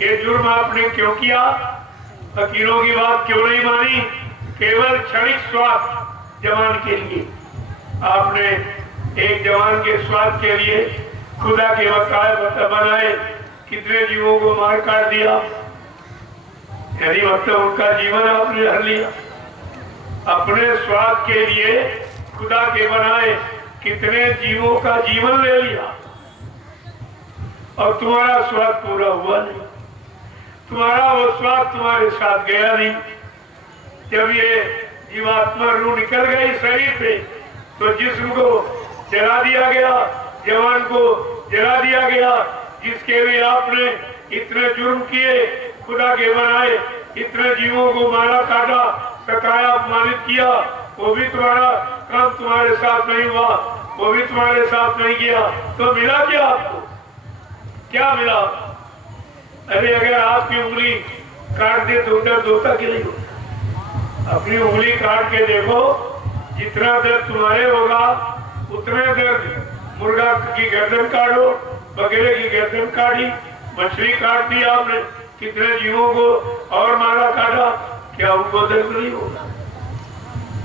ये जुर्म आपने क्यों किया? फकीरों की बात क्यों नहीं मानी? केवल क्षणिक स्वाद जवान के लिए आपने एक जवान के स्वाद के लिए खुदा के वकालत बनाए, कितने जीवों को मार काट दिया। यानी मतलब उनका जीवन आपने हर लिया। अपने स्वाद के लिए खुदा के बनाए कितने जीवों का जीवन ले लिया और तुम्हारा स्वाद पूरा हुआ नहीं। तुम्हारा वो स्वाद तुम्हारे साथ गया नहीं। जब ये जीवात्मा रूह निकल गई शरीर पे तो जिस्म को जला दिया गया, जवान को जला दिया गया, जिसके लिए आपने इतने जुर्म किए, खुदा के बनाए, इतने जीवों को मारा काटा, सताया, अपमानित किया, वो भी तुम्हारा काम तुम्हारे साथ नहीं हुआ, वो भी तुम्हारे साथ नहीं किया। तो मिला क्या आपको? क्या मिला? अरे अगर आपकी उंगली काट दे तो दर्द होता कि नहीं होता? अपनी उंगली काट के देखो, जितना दर्द तुम्हारे होगा उतने दर्द मुर्गा की गर्दन काटो, बकरे की गर्दन काटी, मछली काट दी आपने, कितने जीवों को और मारा काटा, क्या उनको दर्द नहीं होगा?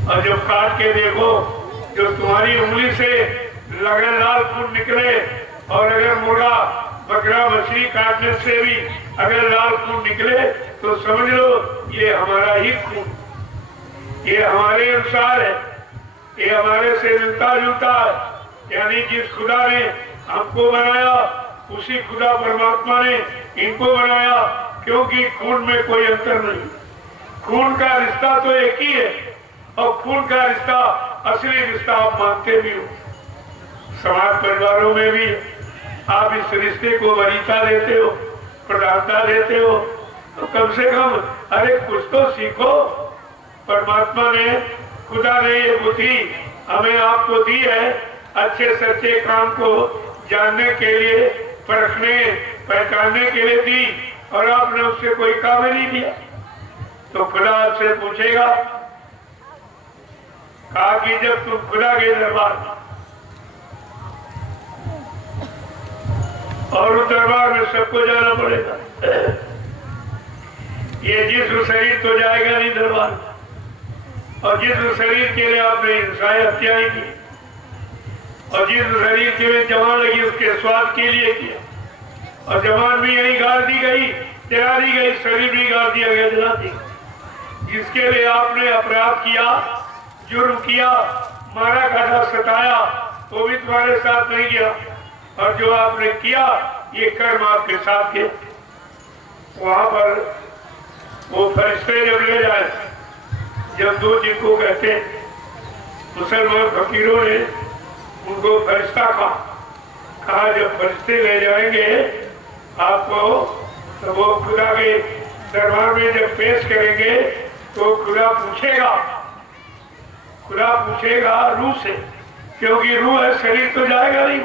और जब काट के देखो, जो तुम्हारी उंगली से लगन लाल खून निकले, और अगर मुर्गा बकरा मछली काटने से भी अगर लाल खून निकले तो समझ लो ये हमारा ही खून, ये हमारे अनुसार है, ये हमारे से मिलता जुलता है। यानी जिस खुदा ने हमको बनाया उसी खुदा परमात्मा ने इनको बनाया, क्योंकि खून में कोई अंतर नहीं। खून का रिश्ता तो एक ही है, और खून का रिश्ता असली रिश्ता आप मानते भी हो। समाज परिवारों में भी आप इस रिश्ते को वरीयता देते हो, प्रधानता देते हो, तो कम से कम अरे कुछ तो सीखो। परमात्मा ने, खुदा ने ये बुद्धि हमें आपको दी है अच्छे सच्चे काम को जानने के लिए, परखने पहचानने के लिए दी, और आपने उससे कोई काम नहीं दिया। तो खुदा आपसे पूछेगा, कहा कि जब तुम खुदा के दरबार और उस दरबार में सबको जाना पड़ेगा। ये जिस्म शरीर तो जाएगा नहीं दरबार, और जिस शरीर के लिए आपने इंसानी हत्याएं की, और जिस शरीर के लिए जवान लगी उसके स्वाद के लिए किया, और जवान भी यही गाड़ दी गई, जला दी गई, शरीर भी गाड़ दिया गया, जला दी। जिसके लिए आपने अपराध किया, जुर्म किया, मारा काटा, सताया, वो भी तुम्हारे साथ नहीं किया, और जो आपने किया ये कर्म आपके साथ के। वहां पर वो फरिश्ते जब ले जाए जब दो जिनको कहते हैं, मुसलमान फकीरों ने उनको फरिश्ता कहा जब फरिश्ते ले जाएंगे आपको तो वो खुदा के दरबार में जब पेश करेंगे तो खुदा पूछेगा रूह से, क्योंकि रूह है, शरीर तो जाएगा नहीं,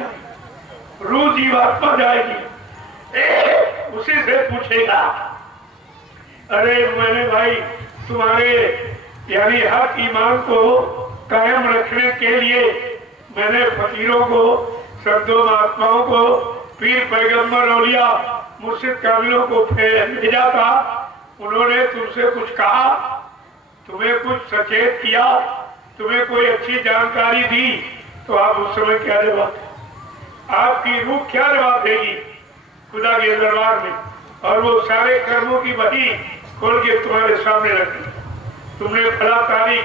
रूह जीवात्मा जाएगी, उसी से पूछेगा अरे मैंने भाई तुम्हारे यानी हक ईमान को कायम रखने के लिए मैंने फकीरों को, संतों महात्माओं को, पीर पैगंबर औलिया मुर्शिद कामिलों को भेजा था, उन्होंने तुमसे कुछ कहा, तुम्हें कुछ सचेत किया, तुम्हें कोई अच्छी जानकारी दी, तो आप उस समय क्या जवाब दें? आपकी रूह क्या जवाब देगी खुदा के दरबार में? और वो सारे कर्मों की वही खोल के तुम्हारे सामने रखी, तुमने फला तारीख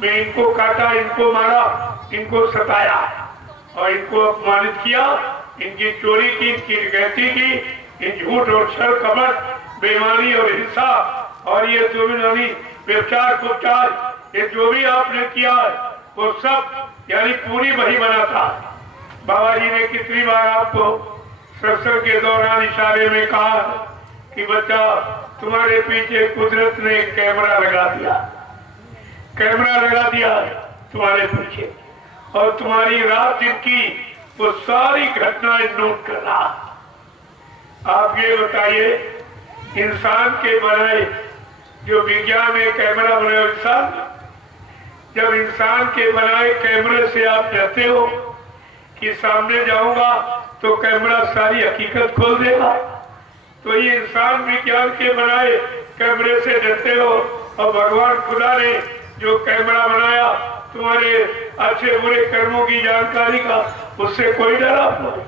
में इनको काटा, इनको मारा, इनको सताया और इनको अपमानित किया, इनकी चोरी की, इनकी डकैती की, इन झूठ और छल कपट, बेईमानी और हिंसा और ये दुर्विनामी व्यभिचार कुचार, ये जो भी आपने किया वो सब यानी पूरी वही बनाता। बाबा जी ने कितनी बार आपको सत्संग के दौरान इशारे में कहा कि बच्चा तुम्हारे पीछे कुदरत ने कैमरा लगा दिया तुम्हारे पीछे, और तुम्हारी रात दिन की वो सारी घटनाएं नोट कर रहा। आप ये बताइए, इंसान के बनाए जो विज्ञान ने कैमरा बनाया, इंसान जब इंसान के बनाए कैमरे से आप कहते हो कि सामने जाऊंगा तो कैमरा सारी हकीकत खोल देगा, तो ये इंसान विज्ञान के बनाए कैमरे से डरते हो, और भगवान खुदा ने जो कैमरा बनाया तुम्हारे अच्छे बुरे कर्मों की जानकारी का, उससे कोई डर आप नहीं,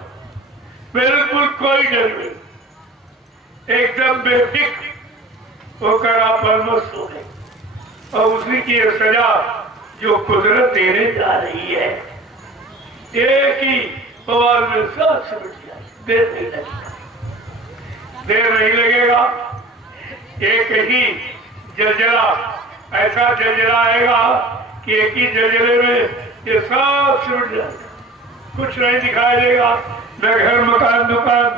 बिल्कुल कोई डर नहीं, एकदम बेफिक्र होकर आप अलमस्त हो गए, और उसी की सजा जो कुदरत देने जा रही है, एक ही सवाल में सब समझ जाए, देर नहीं लगेगा, एक ही जलजला, ऐसा जलजला आएगा कि एक ही जलजले में ये सब सिमट जाएगा, कुछ नहीं दिखाई देगा, न घर मकान दुकान,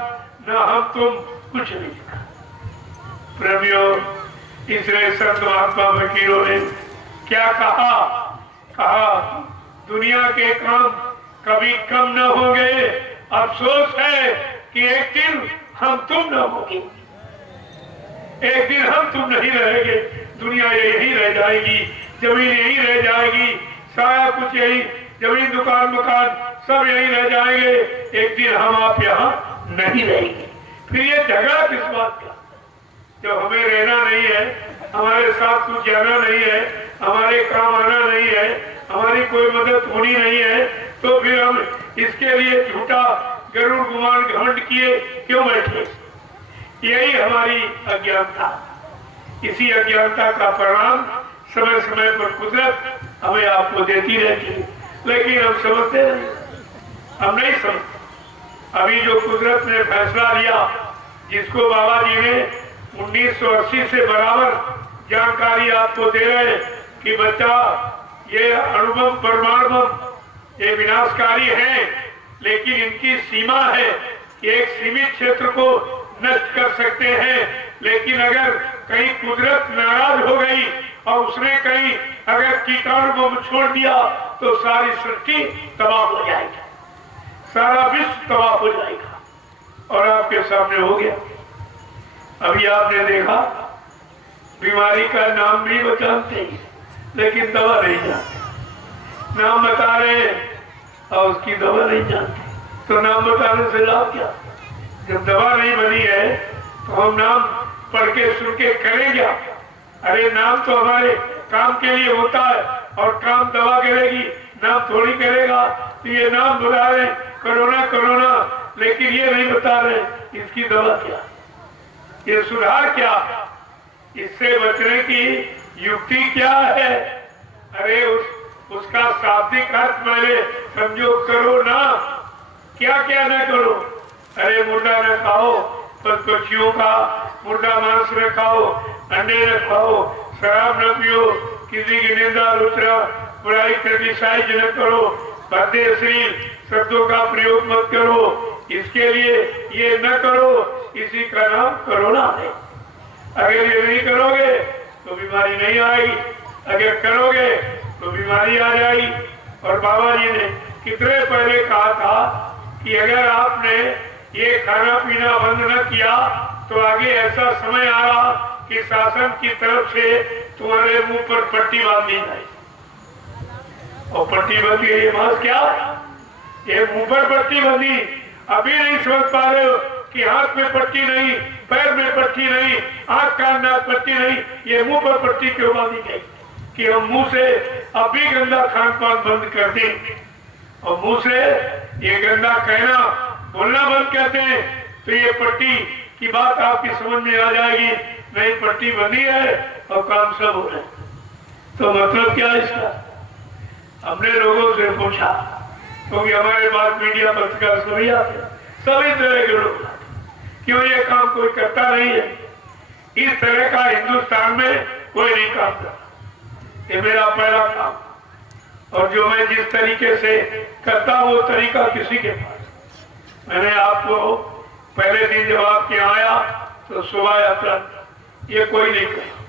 न हम तुम, कुछ नहीं दिखा। प्रेमियों, इसलिए संत महात्मा फकीरों ने क्या कहा दुनिया के काम कभी कम न होंगे, अफसोस है कि एक दिन हम तुम न होंगे, एक दिन हम तुम नहीं रहेंगे, दुनिया यही रह जाएगी, जमीन यही रह जाएगी, सारा कुछ यही, जमीन दुकान मकान सब यही रह जाएंगे, एक दिन हम आप यहाँ नहीं रहेंगे। फिर ये झगड़ा किस बात का? जब हमें रहना नहीं है, हमारे साथ कुछ जाना नहीं है, हमारे काम आना नहीं है, हमारी कोई मदद होनी नहीं है, तो फिर हम इसके लिए झूठा गरुड़ गुमान घमंड किए क्यों बैठे? यही हमारी अज्ञानता, इसी अज्ञानता का परिणाम समय समय पर कुदरत हमें आपको देती रहती है, लेकिन हम समझते नहीं, हम नहीं समझते। अभी जो कुदरत ने फैसला लिया, जिसको बाबा जी ने 1980 से बराबर जानकारी आपको दे रहे कि बच्चा ये अणुबम परमाणु बम ये विनाशकारी है, लेकिन इनकी सीमा है कि एक सीमित क्षेत्र को नष्ट कर सकते हैं, लेकिन अगर कहीं कुदरत नाराज हो गई और उसने कहीं अगर कीटाणु बम छोड़ दिया तो सारी सृष्टि तबाह हो जाएगी, सारा विश्व तबाह हो जाएगा। और आपके सामने हो गया। अभी आपने देखा बीमारी का नाम भी बताते हैं, लेकिन दवा नहीं जानते, नाम बता रहे और उसकी दवा नहीं जानते, तो नाम बताने से लाभ क्या? जब दवा नहीं बनी है तो हम नाम पढ़ के सुन के करें क्या? अरे नाम तो हमारे काम के लिए होता है, और काम दवा करेगी, नाम थोड़ी करेगा। तो ये नाम बुला रहे कोरोना कोरोना, लेकिन ये नहीं बता रहे इसकी दवा क्या, ये सुधार क्या, इससे बचने की युक्ति क्या है। अरे उसका शाब्दिक अर्थ पहले समझो, करो ना, क्या क्या न करो। अरे मुर्दा न खाओ, पक्षियों का मुर्दा मांस न खाओ, अंडे न खाओ, शराब न पियो, किसी की निंदा आलोचना बुराई क्रिटिसाइज न करो, भद्दे अश्लील शब्दों का प्रयोग मत करो, इसके लिए ये न करो, इसी का नाम करोना है। अगर ये नहीं करोगे तो बीमारी नहीं आएगी, अगर करोगे तो बीमारी आ जाएगी। और बाबा जी ने कितने पहले कहा था कि अगर आपने ये खाना पीना बंद न किया तो आगे ऐसा समय आ रहा कि शासन की तरफ से तुम्हारे मुंह पर पट्टी बांध दी जाए। और पट्टी बंधी ये मास क्या, ये मुंह पर पट्टी बंधी। अभी नहीं समझ पा रहे हो कि हाथ में पट्टी नहीं, पैर में पट्टी नहीं, आंख कान नाक पट्टी नहीं, ये मुंह पर पट्टी क्यों बांधी गई कि हम मुंह से अभी गंदा खान पान बंद कर दें और मुंह से ये गंदा कहना बोलना बंद कर दें, तो ये पट्टी की बात आपकी समझ में आ जाएगी। नहीं, पट्टी बनी है और काम सब हो रहे। तो मतलब क्या है इसका? हमने लोगों से पूछा, क्योंकि हमारे पास मीडिया पत्रकार सभी आते, सभी तरह के लोग, क्यों ये काम कोई करता नहीं है? इस तरह का हिंदुस्तान में कोई नहीं काम करता। ये मेरा पहला काम, और जो मैं जिस तरीके से करता हूं वो तरीका किसी के पास। मैंने आपको पहले दिन जब आपके आया तो शोभा यात्रा, ये कोई नहीं कहा।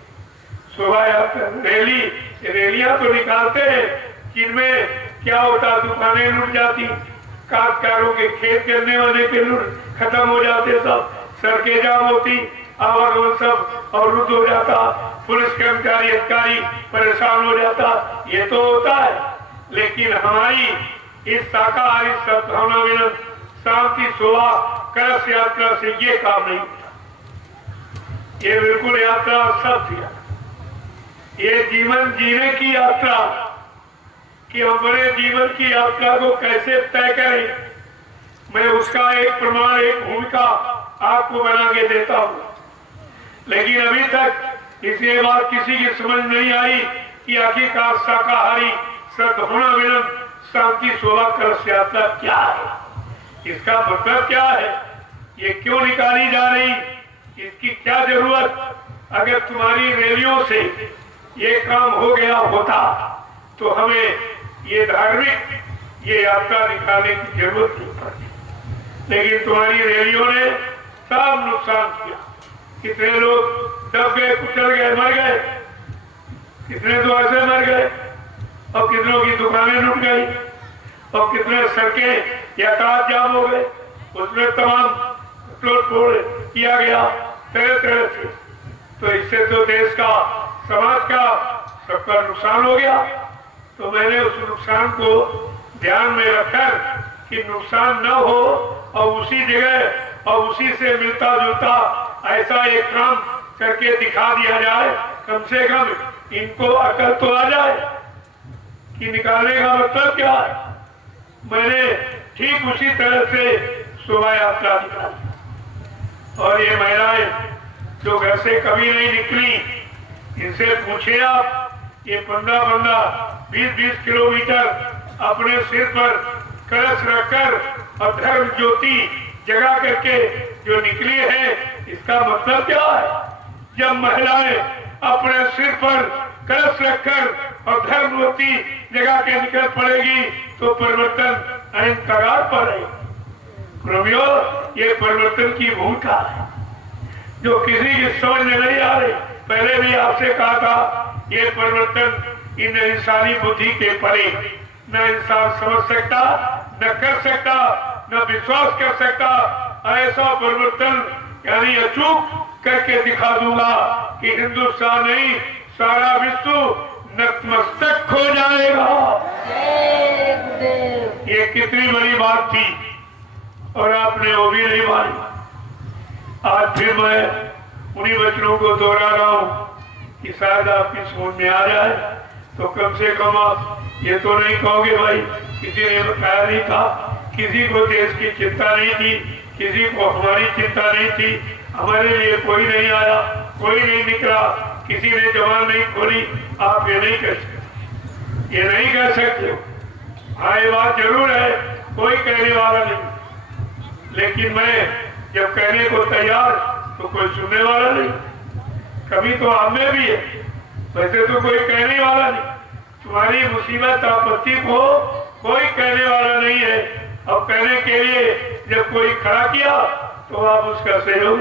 शोभा यात्रा रैली, रैलियां तो निकालते हैं जिनमें क्या होता, दुकानें लूट जाती, काश्तकारों के खेत करने वाले के लूट खत्म हो जाते, सब सड़कें जाम होती, आवागमन सब अवरुद्ध हो जाता, पुलिस कर्मचारी अधिकारी परेशान हो जाता, ये तो होता है। लेकिन हमारी इस शाकाहारी सद्भावना मिलन शांति शोभा कलश यात्रा से ये काम नहीं होता। ये बिल्कुल यात्रा सब दिया, ये जीवन जीने की यात्रा कि हम बड़े जीवन की यात्रा को कैसे तय करें, मैं उसका एक प्रमाण, एक भूमिका आपको बना के देता हूं। लेकिन अभी तक इसे बात किसी की समझ नहीं आई कि आखिरकार शाकाहारी सद्भावना मिलन शांति शोभा कलश यात्रा क्या है, इसका मतलब क्या है, ये क्यों निकाली जा रही, इसकी क्या जरूरत। अगर तुम्हारी रैलियों से ये काम हो गया होता तो हमें ये धार्मिक ये यात्रा निकालने की जरूरत नहीं पड़ती। लेकिन तुम्हारी रैलियों ने सब नुकसान किया। कितने लोग दब गए, कुचल गए, मर गए, कितने तो ऐसे मर गए, और कितनों की दुकानें लूट गई, और कितने सड़कें यातायात जाम हो गए, उसमें तमाम तोड़ फोड़ किया गया तरह तरह से। तो इससे तो देश का, समाज का, सबका नुकसान हो गया। तो मैंने उस नुकसान को ध्यान में रखकर कि नुकसान न हो और उसी जगह और उसी से मिलता जुलता ऐसा एक काम करके दिखा दिया जाए, कम से कम इनको अकल तो आ जाए कि निकालने का मतलब क्या है। मैंने ठीक उसी तरह से शोभा यात्रा निकाली, और ये महिलाएं जो घर से कभी नहीं निकली, इनसे पूछे आप, ये 15-15, 20-20 किलोमीटर अपने सिर पर कलश रखकर और धर्म ज्योति जगा करके जो निकली है, इसका मतलब क्या है। जब महिलाएं अपने सिर पर कलश रखकर और धर्म ज्योति जगा के निकल पड़ेगी तो परिवर्तन अहंकार पड़ेगा। प्रेमियों, ये परिवर्तन की भूमिका है जो किसी की समझ में नहीं आ रही। पहले भी आपसे कहा था, ये परिवर्तन इन इंसानी बुद्धि के परे न इंसान समझ सकता, न कर सकता, न विश्वास कर सकता। ऐसा परिवर्तन यानी अचूक करके दिखा दूंगा कि हिंदुस्तान नहीं, सारा विश्व नतमस्तक हो जाएगा। ये कितनी बड़ी बात थी और आपने वो भी नहीं मानी। आज फिर मैं उन्हीं वचनों को दोहरा रहा हूं कि शायद आपकी समझ में आ जाए। तो कम से कम आप ये तो नहीं कहोगे भाई किसी ने बताया नहीं था, किसी को देश की चिंता नहीं थी, किसी को हमारी चिंता नहीं थी, हमारे लिए कोई नहीं आया, कोई नहीं निकला, किसी ने जबान नहीं खोली। आप ये नहीं कह सकते, ये नहीं कह सकते हो। हाँ, ये बात जरूर है, कोई कहने वाला नहीं, लेकिन मैं जब कहने को तैयार तो कोई सुनने वाला नहीं। कभी तो आप में भी है, वैसे तो कोई कहने वाला नहीं, तुम्हारी मुसीबत आपत्ति को कोई कहने वाला नहीं है। अब कहने के लिए जब कोई खड़ा किया तो आप उसका सहयोग,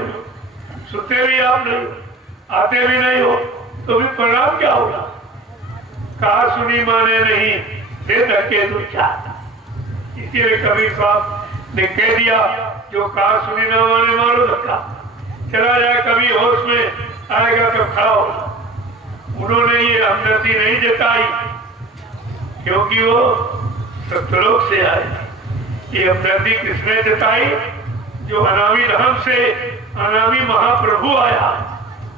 सुनते भी आप नहीं, आते भी नहीं हो, तो भी परिणाम क्या होगा? कहा सुनी माने नहीं, दे धक्के दो चार। इसीलिए कबीर साहब ने कह दिया, जो कहा सुनी ना माने मारो धक्का, चला जाए, कभी होश में आएगा तो खड़ा होगा। उन्होंने ये हमदर्दी नहीं जताई क्योंकि वो सत्यलोक से आए। ये हमदर्दी किसने जताई? जो अनामी धर्म से अनामी महाप्रभु आया,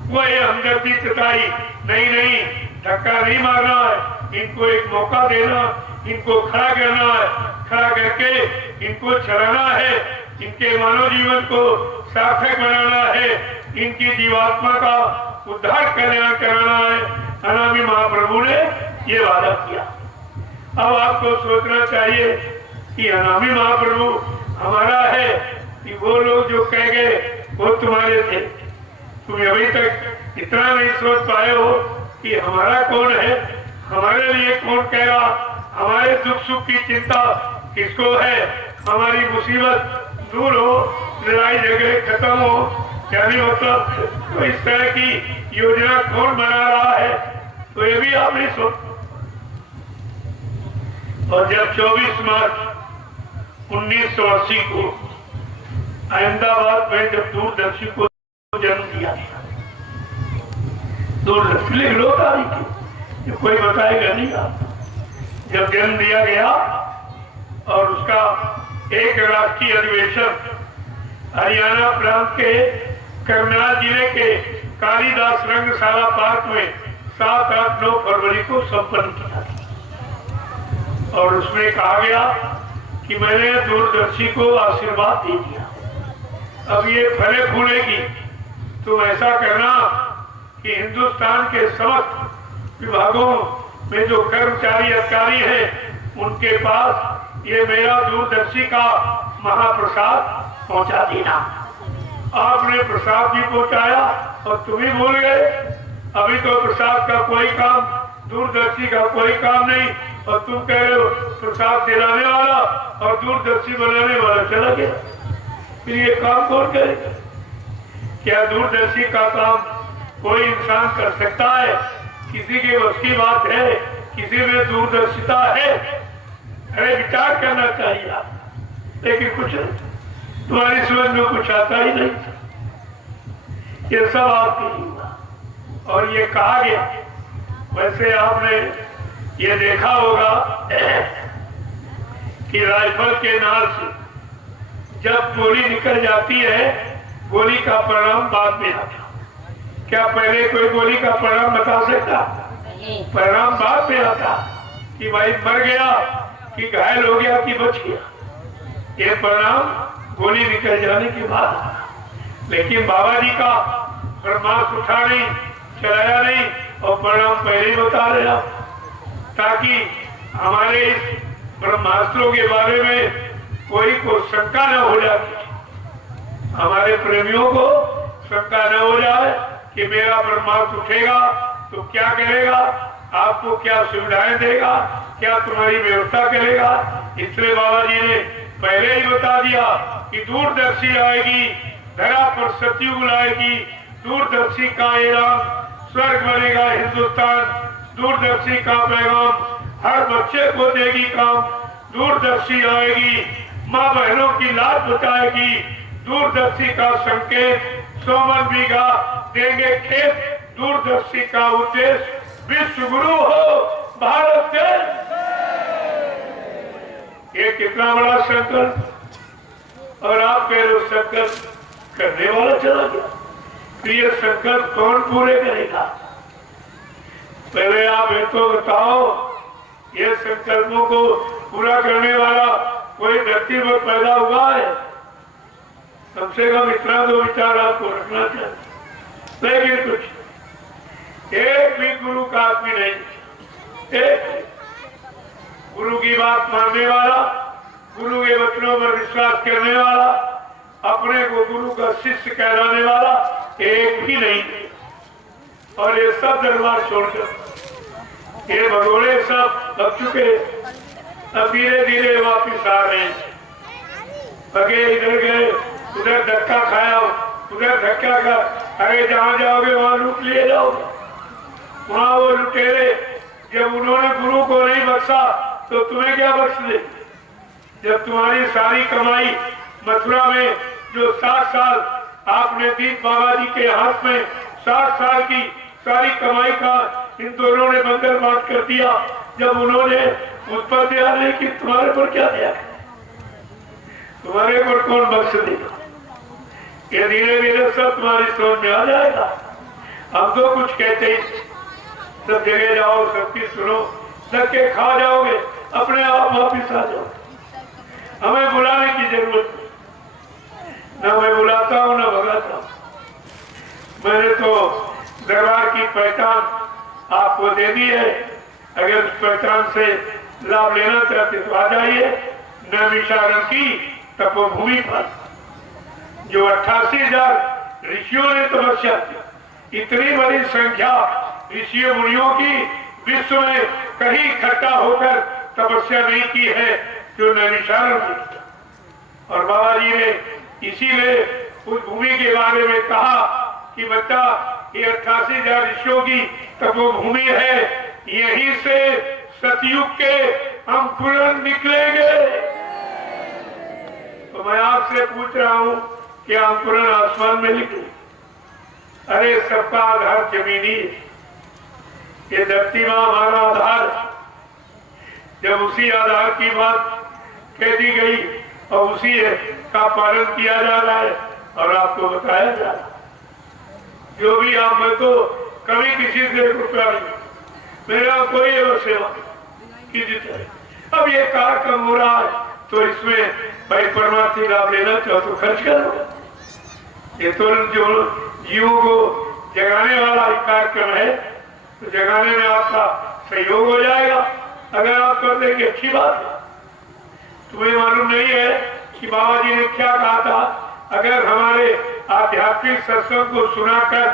वो ये हमदर्दी जताई। नहीं नहीं, धक्का नहीं मारना है, इनको एक मौका देना, इनको खड़ा करना है, खड़ा करके इनको चलाना है, इनके मानव जीवन को सार्थक बनाना है, इनकी जीवात्मा का उद्धार कल्याण कराना है। अनामी महाप्रभु ने ये वादा किया। अब आपको सोचना चाहिए कि अनामी महाप्रभु हमारा है कि वो लोग जो कह गए वो तुम्हारे थे। तुम अभी तक इतना नहीं सोच पाए हो कि हमारा कौन है, हमारे लिए कौन कह रहा, हमारे दुख सुख की चिंता किसको है, हमारी मुसीबत दूर हो, लड़ाई झगड़े खत्म हो, यानी मतलब तो इस तरह की योजना कौन बना रहा है, तो ये भी आप नहीं सोच। और जब 24 मार्च 1980 को अहमदाबाद में जब दूरदर्शी को जन्म दिया गया, दूरदर्शी लिख लो तारीख, ये कोई बताएगा नहीं आप। जब जन्म दिया गया और उसका एक राष्ट्रीय अधिवेशन हरियाणा प्रांत के करनाल जिले के कालिदास रंगशाला पार्क में 7, 8, 9 फरवरी को संपन्न किया और उसमें कहा गया कि मैंने दूरदर्शी को आशीर्वाद दे दिया, अब ये फले फूलेगी, तो ऐसा करना कि हिंदुस्तान के समस्त विभागों में जो कर्मचारी अधिकारी हैं उनके पास ये मेरा दूरदर्शी का महाप्रसाद पहुंचा देना। आपने प्रसाद भी पहुंचाया और तुम ही भूल गए। अभी तो प्रसाद का कोई काम, दूरदर्शी का कोई काम नहीं, और तुम कह रहे हो प्रसाद दिलाने वाला और दूरदर्शी बनाने वाला चला गया। फिर ये काम कौन करेगा? क्या दूरदर्शी का काम कोई इंसान कर सकता है? किसी के बस की बात है? किसी में दूरदर्शिता है? अरे विचार करना चाहिए आप, लेकिन कुछ तुम्हारी समझ में कुछ आता ही नहीं। ये सब आपके लिए हुआ और ये कहा गया। वैसे आपने ये देखा होगा कि राइफल के नाल से जब गोली निकल जाती है, गोली का परिणाम बाद में आता। क्या पहले कोई गोली का परिणाम बता सकता? परिणाम बाद में आता कि भाई मर गया, कि घायल हो गया, कि बच गया। ये परिणाम गोली निकल जाने के बाद। लेकिन बाबा जी का ब्रह्मास्त्र उठा नहीं, चलाया नहीं और परिणाम पहले ही बता रहे आप, ताकि हमारे इस ब्रह्मास्त्रों के बारे में कोई को शंका न हो जाए, हमारे प्रेमियों को शंका न हो जाए कि मेरा ब्रह्मास्त्र उठेगा तो क्या करेगा, आपको क्या सुविधाएं देगा, क्या तुम्हारी व्यवस्था करेगा। इसलिए बाबा जी ने पहले ही बता दिया कि दूरदर्शी आएगी, धरा पर सतयुग आएगी, दूरदर्शी का ऐलान, स्वर्ग बनेगा हिंदुस्तान, दूरदर्शी का पैगाम हर बच्चे को देगी काम, दूरदर्शी आएगी, माँ बहनों की लाज बचाएगी, दूरदर्शी का संकेत 100 मन बीघा देंगे खेत, दूरदर्शी का उद्देश्य विश्व गुरु हो भारत देश। ये कितना बड़ा संकल्प, और आप कह रहे संकल्प करने वाला चला गया। तो ये संकल्प कौन पूरे करेगा? पहले आप ये तो बताओ, ये संकल्पों को पूरा करने वाला कोई धरती पर पैदा हुआ है? कम से कम इतना तो विचार आपको रखना चाहिए। लेकिन कुछ एक भी गुरु का आदमी नहीं, एक गुरु की बात मानने वाला, गुरु के वचनों पर विश्वास करने वाला, अपने को गुरु का शिष्य कहलाने वाला एक भी नहीं। और ये सब दरबार छोड़कर ये भगोड़े सब लग चुके। अब धीरे धीरे वापिस आ रहे हैं। बगे इधर गए, उधर धक्का खाया, उधर धक्का का। अरे जहाँ जाओगे वहां लूट लिए जाओगे। वहां वो लुटेरे जब उन्होंने गुरु को नहीं बख्शा तो तुम्हें क्या बख्श दे। जब तुम्हारी सारी कमाई मथुरा में जो 60 साल आपने दीप बाबा जी के हाथ में 60 साल की सारी कमाई का इन दोनों ने बंदर बांट कर दिया। जब उन्होंने उस पर ध्यान है कि तुम्हारे पर क्या दिया, तुम्हारे पर कौन बख्श देगा। ये धीरे धीरे सब तुम्हारी समझ में आ जाएगा। हम तो कुछ कहते ही सब जगह जाओ, सबकी सुनो, धक्के खा जाओगे, अपने आप वापिस आ जाओ। हमें बुलाने की जरूरत नहीं, न मैं बुलाता हूँ न भगाता हूँ। मैंने तो दरबार की पहचान आपको दे दी है। अगर उस पहचान से लाभ लेना चाहते तो आ जाइए नैमिषारण्य की तपोभूमि पर, जो 88,000 ऋषियों ने तपस्या की। इतनी बड़ी संख्या ऋषियों मुनियों की विश्व में कहीं इकट्ठा होकर तपस्या नहीं की है जो नैमिषारण्य में। और बाबा जी ने इसीलिए उस भूमि के बारे में कहा कि बच्चा ये 88,000 ऋषियों की तपोभूमि है, यहीं से सतयुग के अंकुरण निकलेंगे। तो मैं आपसे पूछ रहा हूं कि अंकुरण आसमान में निकले? अरे सबका आधार जमीनी है। ये धरती मां हमारा आधार। जब उसी आधार की बात कह दी गई और उसी का पालन किया जा रहा है और आपको बताया जा रहा है। जो भी आप, मैं तो कभी किसी से रुपया नहीं, मेरा कोई सेवा किसी तरह। अब ये कार्यक्रम हो रहा है तो इसमें भाई परमार्थी लाभ लेना चाहो तो खर्च करो। ये तो जो जीवों को जगाने वाला कार्यक्रम है तो जगाने में आपका सहयोग हो जाएगा। अगर आप कर देंगे अच्छी बात है। तुम्हें मालूम नहीं है कि बाबा जी ने क्या कहा था। अगर हमारे आध्यात्मिक सत्संग को सुनाकर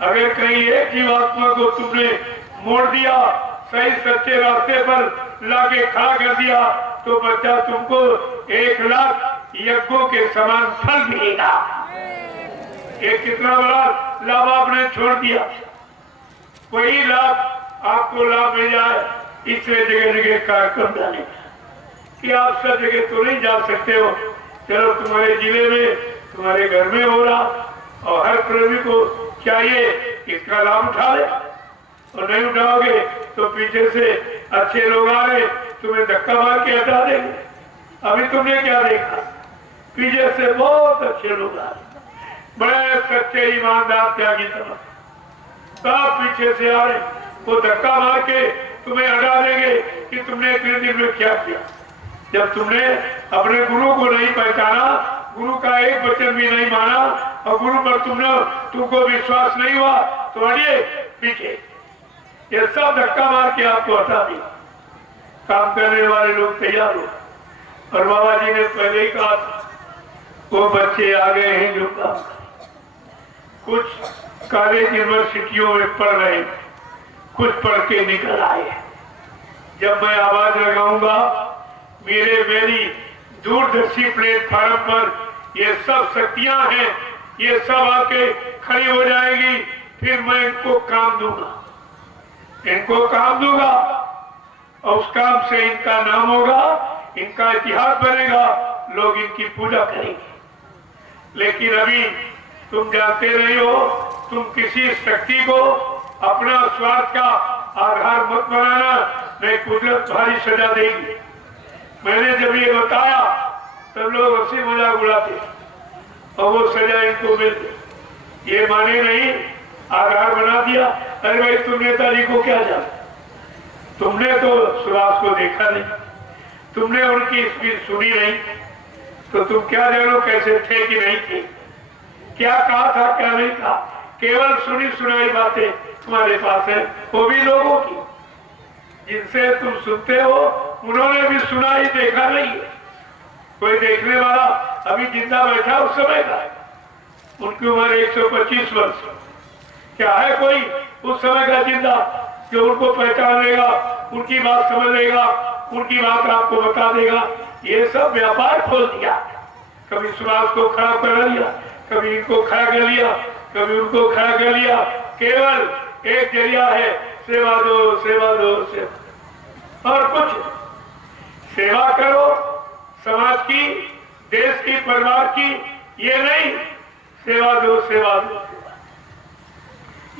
अगर कहीं एक जीवात्मा को तुमने मोड़ दिया, सही सच्चे रास्ते पर लाके खड़ा कर दिया तो बच्चा तुमको 1 लाख यज्ञों के समान फल मिलेगा। ये कितना बड़ा लाभ आपने छोड़ दिया। वही लाभ आपको लाभ मिल जाए इसलिए जगह जगह कार्यक्रम डाले कि आप सब जगह तो नहीं जा सकते हो। चलो तुम्हारे जिले में, तुम्हारे घर में हो रहा और हर प्रेमी को चाहिए इसका लाभ उठा ले। और नहीं उठाओगे तो पीछे से अच्छे लोग आ रहे तुम्हें धक्का मार के हटा देंगे। अभी तुमने क्या देखा, पीछे से बहुत अच्छे लोग आ रहे, बड़े सच्चे ईमानदार त्यागी तरह सब पीछे से आ रहे, वो धक्का मार के तुम्हें हटा देंगे कि तुमने इतने दिन में क्या किया। जब तुमने अपने गुरु को नहीं पहचाना, गुरु का एक वचन भी नहीं माना और गुरु पर तुमको विश्वास नहीं हुआ तो हटिए पीछे। ये सब धक्का मार के आपको हटा दिया। काम करने वाले लोग तैयार हो। और बाबा जी ने पहले ही कहा वो बच्चे आ गए हैं जो काम, कुछ कॉलेज यूनिवर्सिटियों में पढ़ रहे, कुछ पढ़ के निकल आए। जब मैं आवाज लगाऊंगा मेरी दूरदर्शी प्लेटफार्म पर ये सब शक्तियां हैं, ये सब आके खड़ी हो जाएगी, फिर मैं इनको काम दूंगा और उस काम से इनका नाम होगा, इनका इतिहास बनेगा, लोग इनकी पूजा करेंगे। लेकिन अभी तुम जानते नहीं हो, तुम किसी शक्ति को अपना स्वार्थ का आधार मत बनाना, नहीं कुदरत भारी सजा देगी। मैंने जब ये बताया तब लोग हंसी मजाक उड़ाते और वो सजा इनको मिल गई। ये माने नहीं, आधार बना दिया। अरे भाई तुम नेताजी को क्या जाना, तुमने तो सुभाष को देखा नहीं, तुमने उनकी स्पीच सुनी नहीं, तो तुम क्या जानो कैसे थे कि नहीं थे, क्या कहा था क्या नहीं कहा। केवल सुनी सुनाई बातें तुम्हारे पास है, वो भी लोगों की जिनसे तुम सुनते हो उन्होंने भी सुना ही देखा नहीं है। कोई देखने वाला अभी जिंदा बैठा उस समय का, उनकी उम्र 125 वर्ष, क्या है कोई उस समय का जिंदा जो उनको पहचान लेगा, उनकी बात समझ लेगा, उनकी बात आपको बता देगा? ये सब व्यापार खोल दिया। कभी सुभाष को खड़ा कर लिया, कभी इनको खड़ा कर लिया, कभी उनको खड़ा कर लिया। केवल एक जरिया है, सेवा दो सेवा दो सेवा। और कुछ सेवा करो समाज की, देश की, परिवार की, ये नहीं सेवा दो सेवा दो।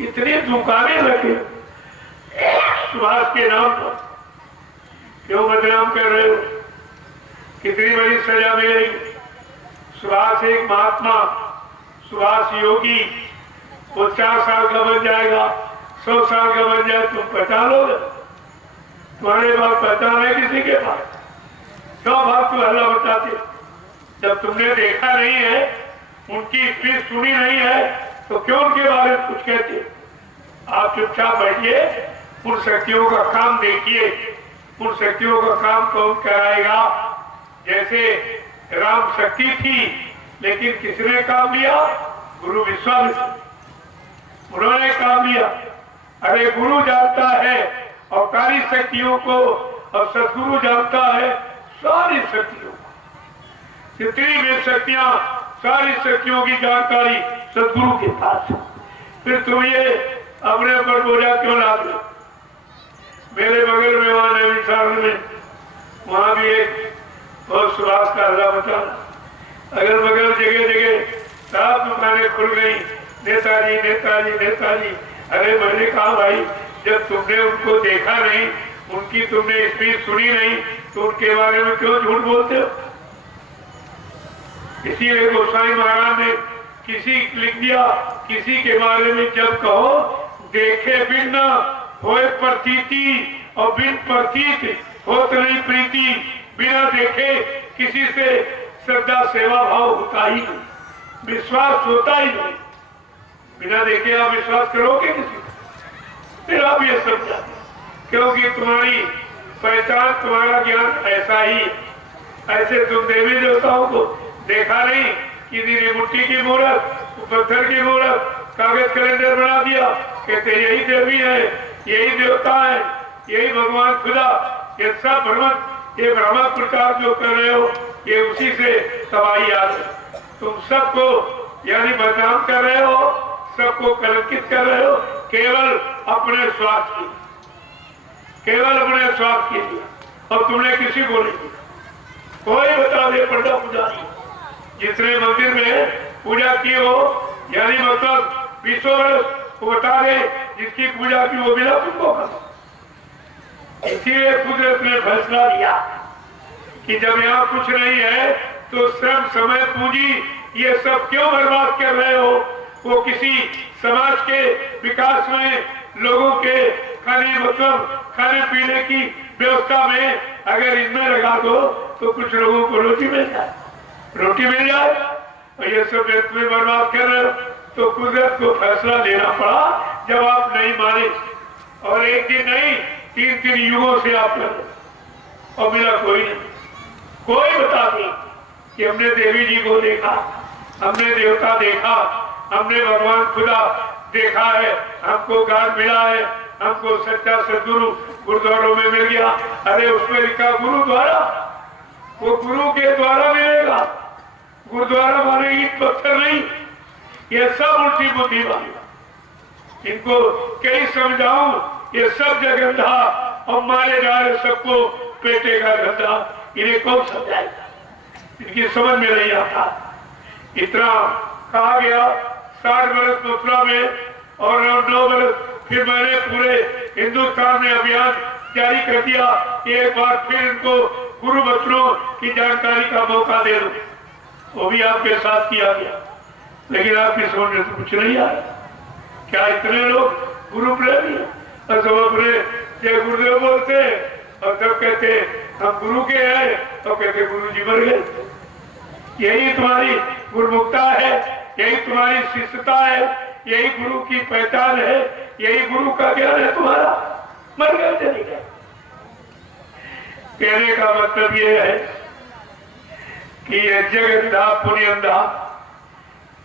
इतनी दुकानें लगे सुभाष के नाम पर, क्यों बदनाम कर रहे हो? कितनी बड़ी सजा मिलेगी। सुभाष एक महात्मा, सुभाष योगी, वो 4 साल का बन जाएगा, 100 साल का बन जाए, तुम पहचान लोगे? तुम्हारे पास पहचान है किसी के पास? क्यों बात तुम हल्ला बताते? जब तुमने देखा नहीं है, उनकी स्पीच सुनी नहीं है, तो क्यों उनके बारे में कुछ कहते? आप चुपचाप बैठिए, उन शक्तियों का काम देखिए। उन शक्तियों का काम कौन कराएगा? जैसे राम शक्ति थी, लेकिन किसने काम लिया? गुरु विश्वामित्र, उन्होंने काम लिया। अरे गुरु जानता है अवतारी शक्तियों को, और सदगुरु जानता है सारी शक्तियों को। जितनी भी शक्तियां, सारी शक्तियों की जानकारी सदगुरु के पास है। फिर तुम ये अपने ऊपर बोझा क्यों लाते? मेरे बगल में वहां नैनीताल में, वहां भी एक और सुभाष का अल्लाह बता, अगल बगल जगह जगह साफ दुकानें खुल गई, नेताजी नेताजी नेताजी। अरे मैंने कहा भाई, जब तुमने उनको देखा नहीं, उनकी तुमने स्पीच सुनी नहीं, तो उनके बारे में क्यों झूठ बोलते हो? इसीलिए गोसाई महाराज ने किसी लिख दिया, किसी के बारे में जब कहो देखे बिन न होए प्रतीति, और बिन प्रतीत होत नहीं प्रीति। बिना देखे किसी से श्रद्धा सेवा भाव होता ही नहीं, विश्वास होता ही नहीं। बिना देखे आप विश्वास करोगे किसी को? फिर आप ये समझा, क्योंकि तुम्हारी पहचान, तुम्हारा ज्ञान ऐसा ही। ऐसे तुम देवी देवताओं को देखा नहीं कि दीदी मुट्ठी की मूर्त, पत्थर की मूर्त, कागज कैलेंडर बना दिया, कहते यही देवी है, यही देवता है, यही भगवान खुदा। ये सब भ्रमण, ये भ्रमण प्रचार जो कर रहे हो, ये उसी से तबाही आ रही। तुम सबको यानी बदनाम कर रहे हो, सबको कलंकित कर रहे हो, केवल अपने स्वार्थ के, केवल अपने स्वार्थ के लिए। और तुमने किसी को नहीं किया। कोई बता दे पंडा पुजारी जिसने मंदिर में पूजा की हो, यानी मतलब 20 वर्ष, वो बता दे जिसकी पूजा की वो बिना तुमको करो। इसीलिए कुदरत ने फैसला लिया कि जब यहाँ कुछ नहीं है, तो श्रम, समय, पूंजी, ये सब क्यों बर्बाद कर रहे हो? वो किसी समाज के विकास में, लोगों के खाने, मतलब खाने पीने की व्यवस्था में अगर इनमें लगा दो, तो कुछ लोगों को रोटी मिल जाए, रोटी मिल जाए। और ये सब में बर्बाद कर रहे हो, तो कुदरत को फैसला लेना पड़ा। जब आप नहीं माने, और एक दिन नहीं 3-3 युगों से आप कर, और मिला कोई नहीं। कोई बता दे कि हमने देवी जी को देखा, हमने देवता देखा, हमने भगवान खुदा देखा है, हमको ज्ञान मिला है, हमको सच्चा सदगुरु गुरुद्वारों में मिल गया। अरे उसमें लिखा गुरु द्वारा, वो गुरु के द्वारा मिलेगा। गुरुद्वारा माने ईंट पत्थर नहीं, ये सब उल्टी बुद्धि वाली। इनको कई समझाऊं, ये सब जगन्धा, और मारे जा रहे सबको पेटे का गंदा। इन्हें कौन समझाएगा? इनकी समझ में नहीं आता। इतना कहा गया 60 वर्ष मथुरा में और 9 वर्ष फिर मैंने पूरे हिंदुस्तान में अभियान जारी कर दिया कि एक बार फिर इनको गुरु बच्चों की जानकारी का मौका दे दो। वो भी आपके साथ किया गया, लेकिन आपकी समझ में तो कुछ नहीं आया। क्या इतने लोग गुरु प्रेमी है? और सब अपने जय गुरुदेव बोलते, और तब कहते हम गुरु के हैं, तो कहते गुरु जी मर गए। यही तुम्हारी गुरुमुखता है, यही तुम्हारी शिष्यता है, यही गुरु की पहचान है, यही गुरु का ज्ञान है तुम्हारा। मर गए, चले गए। कहने का मतलब ये है कि ये जगन्धा पुण्यंधा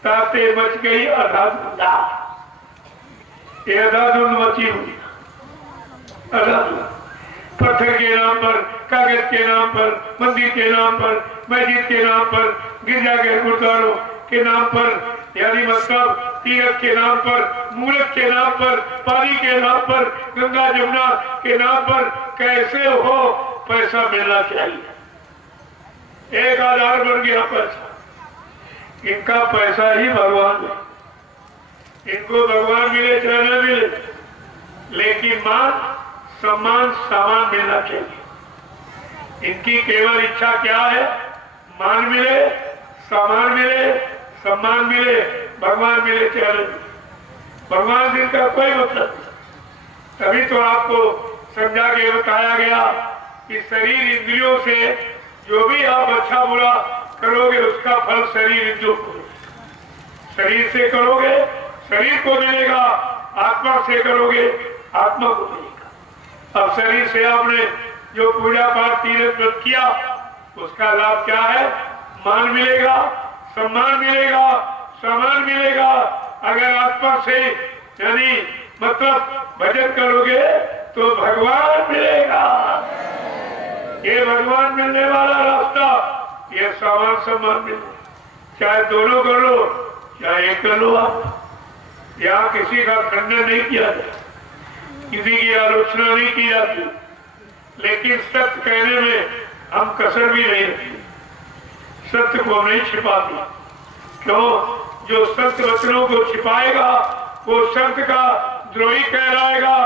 ताते मच गई अधाधा। ये अंधाधुंध मची हुई, पत्थर के नाम पर, कागज के नाम पर, मंदिर के नाम पर, मस्जिद के नाम पर, गिरजा के गुरुद्वारों के नाम पर, यानी मतलब तीर्थ के नाम पर, मूर्त के नाम पर, पानी के नाम पर, गंगा जमुना के नाम पर कैसे हो पैसा मिलना चाहिए। एक आधार बन गया पैसा। इनका पैसा ही भगवान है, इनको भगवान मिले चाहे न मिले, लेकिन मान सम्मान सामान मिलना चाहिए। इनकी केवल इच्छा क्या है? मान मिले, सामान मिले, सम्मान मिले, भगवान मिले चाहे भगवान से इनका कोई मतलब नहीं। तभी तो आपको समझा के बताया गया कि शरीर इंद्रियों से जो भी आप अच्छा बुरा करोगे उसका फल शरीर इंद्रियों को, शरीर से करोगे शरीर को मिलेगा, आत्मा से करोगे आत्मा को मिलेगा। अब शरीर से आपने जो पूजा पाठ तीर्थ व्रत किया उसका लाभ क्या है? मान मिलेगा, सम्मान मिलेगा, सामान मिलेगा। अगर आत्मा से यानी मतलब भजन करोगे तो भगवान मिलेगा। ये भगवान मिलने वाला रास्ता, ये सामान सम्मान मिले, चाहे दोनों कर लो चाहे एक कर लो। आप यहाँ किसी का खंडन नहीं किया जाता, किसी की आलोचना नहीं की जाती, लेकिन सत्य कहने में हम कसर भी नहीं रखते, सत्य को नहीं छिपाते। क्यों? जो सत्य वचनों को छिपाएगा वो संत का द्रोही कहलाएगा,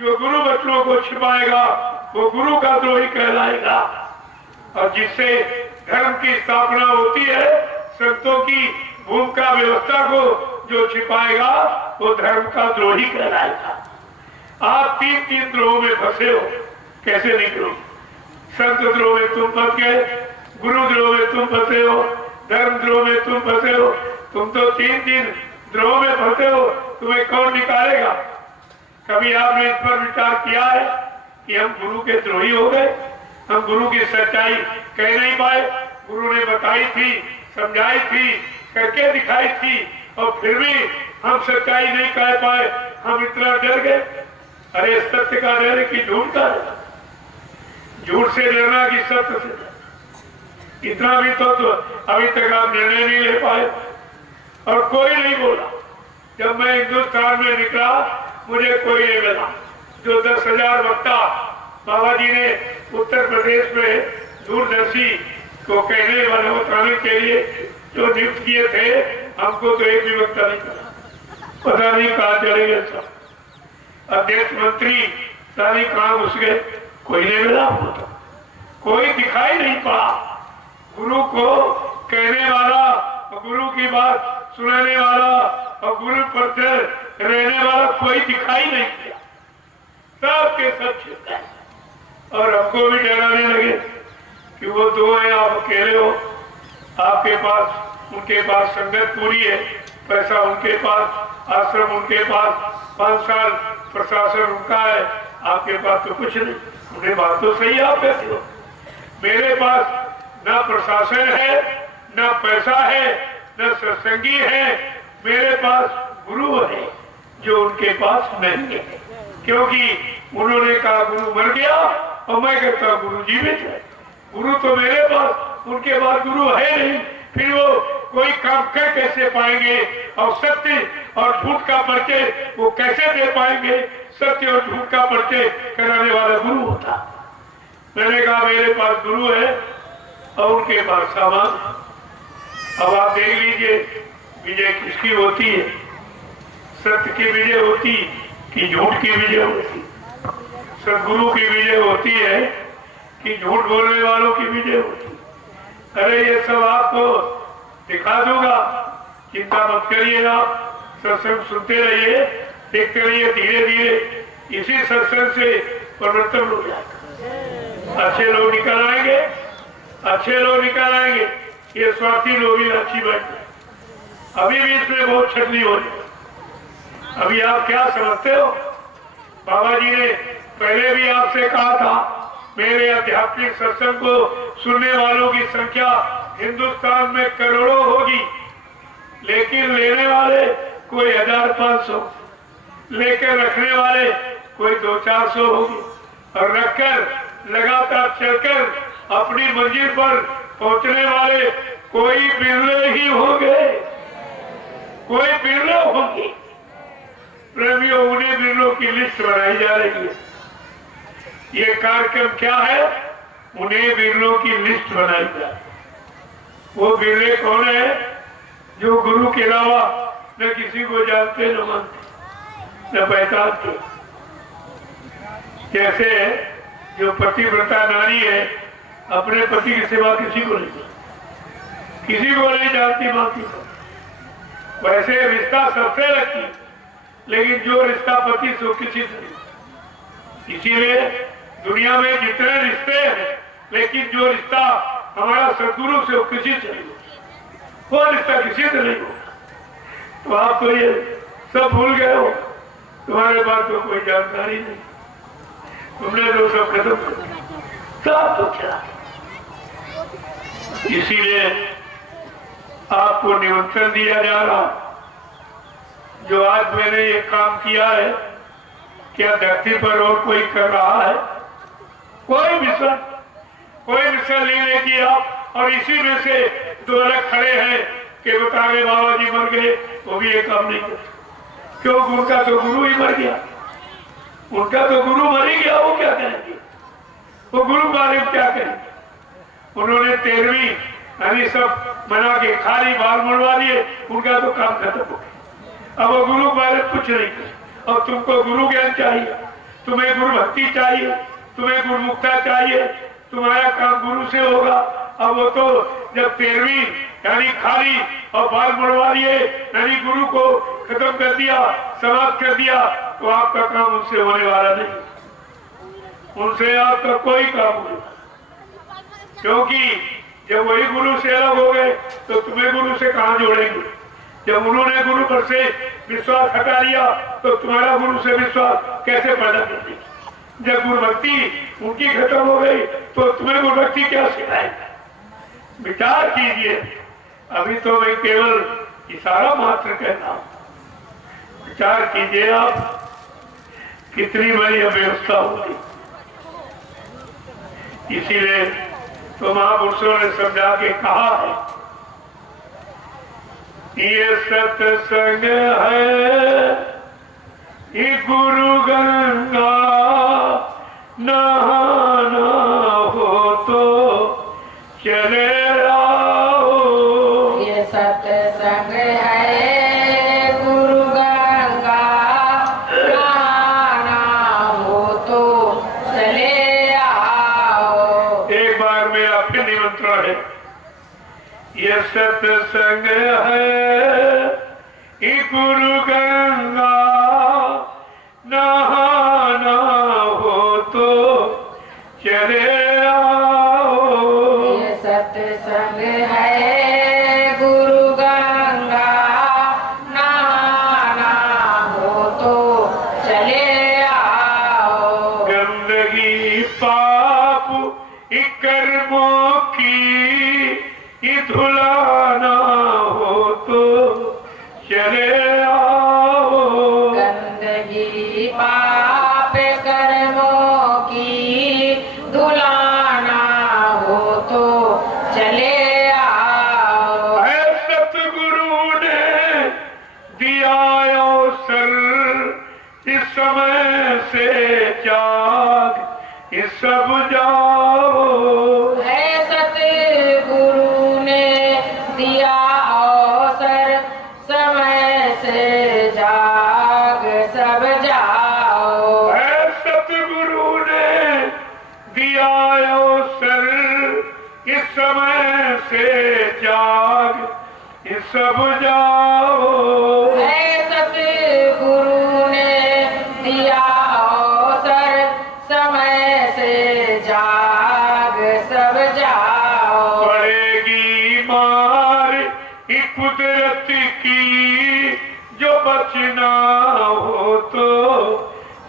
जो गुरु वचनों को छिपाएगा वो गुरु का द्रोही कहलाएगा। और जिससे धर्म की स्थापना होती है, संतों की भूमिका व्यवस्था को जो छिपाएगा वो धर्म का द्रोही कहलाएगा। आप तीन तीन द्रोह में फंसे हो, कैसे निकलो? संत द्रोह में तुम फंस गए, गुरु द्रोह में तुम फंसे हो, धर्म द्रोह में तुम फंसे हो। तुम तो तीन तीन द्रोह में फंसे हो, तुम्हें कौन निकालेगा? कभी आपने इस पर विचार किया है कि हम गुरु के द्रोही हो गए, हम गुरु की सच्चाई कह नहीं पाए? गुरु ने बताई थी, समझाई थी, करके दिखाई थी, और फिर भी हम सच्चाई नहीं कह पाए, हम इतना डर गए। अरे सत्य का डर कि झूठ का डर? झूठ से डरना कि सत्य से? इतना भी तो अभी तक आप निर्णय नहीं ले पाए, और कोई नहीं बोला। जब मैं हिंदुस्तान में निकला मुझे कोई नहीं मिला। जो 10,000 वक्ता बाबा जी ने उत्तर प्रदेश में दूरदर्शी को कहने वाले बताने के लिए जो नियुक्त किए थे, हमको तो एक भी वक्ता नहीं मिला। पता नहीं कहाँ चले गए सब, अध्यक्ष मंत्री सारी कहाँ घुस गए, कोई नहीं मिला। हमको तो कोई दिखाई नहीं पड़ा। गुरु को कहने वाला और गुरु की बात सुनाने वाला और गुरु पर रहने वाला कोई दिखाई नहीं दिया। सबके सब छिप गए, और हमको भी डराने लगे कि वो दो हैं, आप अकेले हो, आपके पास उनके पास संगत पूरी है, पैसा उनके पास, आश्रम उनके पास, 5 साल प्रशासन उनका है, आपके पास तो कुछ नहीं। उन्हें बात तो सही आप कहते हो, मेरे पास ना प्रशासन है, ना पैसा है, न सत्संगी है, मेरे पास गुरु है जो उनके पास नहीं है। क्योंकि उन्होंने कहा गुरु मर गया, और मैं कहता गुरु जीवित है। गुरु तो मेरे पास, उनके पास गुरु है नहीं, फिर वो कोई काम कर कैसे पाएंगे? और सत्य और झूठ का परिचय वो कैसे दे पाएंगे? सत्य और झूठ का परिचय कराने वाला गुरु होता। मैंने कहा मेरे पास गुरु है और उनके पास सामान। अब आप देख लीजिए विजय किसकी होती है? सत्य की विजय होती कि झूठ की विजय होती? सदगुरु की विजय होती है कि झूठ बोलने वालों की विजय होती? अरे ये सब आपको दिखा दूंगा, चिंता मत करिएगा। सत्संग सुनते रहिए, देखते रहिए, धीरे धीरे इसी सत्संग से परिवर्तन हो जाएगा। अच्छे लोग निकल आएंगे, अच्छे लोग निकल आएंगे। ये स्वार्थी लोग भी अच्छी बात है। अभी भी इसमें बहुत छटनी हो रही। अभी आप क्या समझते हो? बाबा जी ने पहले भी आपसे कहा था, मेरे आध्यात्मिक सत्संग को सुनने वालों की संख्या हिंदुस्तान में करोड़ों होगी, लेकिन लेने वाले कोई 1500। लेकर रखने वाले कोई 200-400 होंगे और रखकर लगातार चलकर अपनी मंजिल पर पहुंचने वाले कोई बिरले ही होंगे, कोई बिरले होंगे। प्रेमियों, उन्हीं बिरलों की लिस्ट बनाई जा रही है। ये कार्यक्रम क्या है? उन्हीं बिरलों की लिस्ट बनाई जा रही है। वो बिरले कौन है? जो गुरु के अलावा न किसी को जानते न मानते न पहचानते। जैसे जो पतिव्रता नारी है अपने पति की सेवा किसी को नहीं करती, किसी को नहीं जानती मानती। वैसे रिश्ता सबसे रखती, लेकिन जो रिश्ता पति से किसी से नहीं। इसीलिए दुनिया में जितने रिश्ते हैं, लेकिन जो रिश्ता हमारा सदगुरु से किसी से नहीं, वो रिश्ता किसी से नहीं होगा। तो आप तो ये सब भूल गए हो, तुम्हारे पास तो कोई जानकारी नहीं, तुमने जो सब खत्म कर दिया, सब तो क्या। इसीलिए आपको निमंत्रण दिया जा रहा। जो आज मैंने ये काम किया है, क्या धरती पर और कोई कर रहा है? कोई मिशन लेने की आप, और इसी में से दो अलग खड़े हैं कि बता रहे बाबा जी मर गए, वो भी ये काम नहीं कर। क्यों? उनका तो गुरु ही मर गया, उनका तो गुरु मर ही गया, वो क्या करेंगे? वो गुरु मालिक क्या करेंगे? उन्होंने 13वीं यानी सब मना के खाली बाल मुड़वा लिए, उनका तो काम खत्म हो गया। अब वो गुरु मालिक कुछ नहीं करे। और तुमको गुरु ज्ञान चाहिए, तुम्हें गुरु भक्ति चाहिए, तुम्हें गुरुमुक्ता चाहिए, तुम्हारा काम गुरु से होगा। अब वो तो जब 13वीं यानी खाली और बाल मुड़वा लिए यानी गुरु को खत्म कर दिया, समाप्त कर दिया, तो आपका काम उनसे होने वाला नहीं, उनसे आपका कोई काम नहीं। क्योंकि जब वही गुरु से अलग हो गए तो तुम्हें गुरु से कहां जोड़ेंगे? जब उन्होंने गुरु पर से विश्वास हटा लिया तो तुम्हारा गुरु से विश्वास कैसे पैदा कर दी? जब गुरु भक्ति उनकी खत्म हो गई तो तुम्हें गुरु भक्ति क्या सिखाएगा? विचार कीजिए। अभी तो मैं केवल इशारा मात्र कहता हूं, विचार कीजिए आप कितनी बड़ी अव्यवस्था होगी। इसीलिए तो महापुरुषों ने समझा के कहा है, ये सत्संग है, ये गुरु गंगा, नहाना हो तो चले आओ। ये सत्संग है, गुरु गंगा, नहाना हो तो चले आओ। एक बार मेरा फिर निमंत्रण है। ये सत्संग है, ये गुरु गंगा, नहाना हो तो चले आओ। ये सत्संग है, गुरु गंगा, नहाना हो तो चले आओ। गंदगी पाप कर्मों की धुलाना हो तो चले आओ। गंदगी पाप कर्मों की धुलाना हो तो चले आओ। सतगुरु ने दिया अवसर, इस समय से जाग इस सब जाओ। है सतगुरु ने दिया अवसर, समय से जाग सब जाओ। है सतगुरु ने दिया अवसर, इस समय से जाग इस सब जाओ। है सतगुरु ने दिया अवसर, समय से जाग सब जाओ। पड़ेगी मार कुदरत की, जो बचना हो तो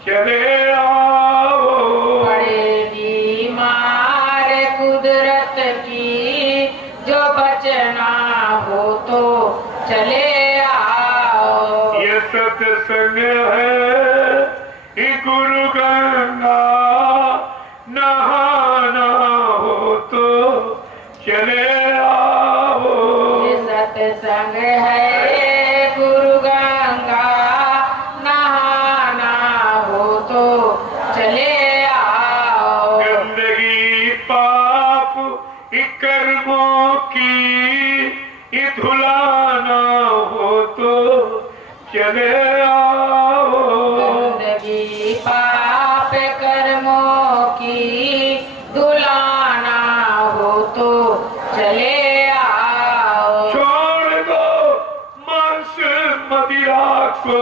चले आओ। पड़ेगी मार कुदरत की, जो बचना हो तो चले आओ। ये सत्संग है, सत्संग है गुरु गंगा, नहाना हो तो चले आओ। गंदगी पाप कर्मों की धुलाना हो तो चले आओ। गंदगी पाप कर्मों की धुलाना हो तो चले आओ। छोड़ दो मांस मदिरा को,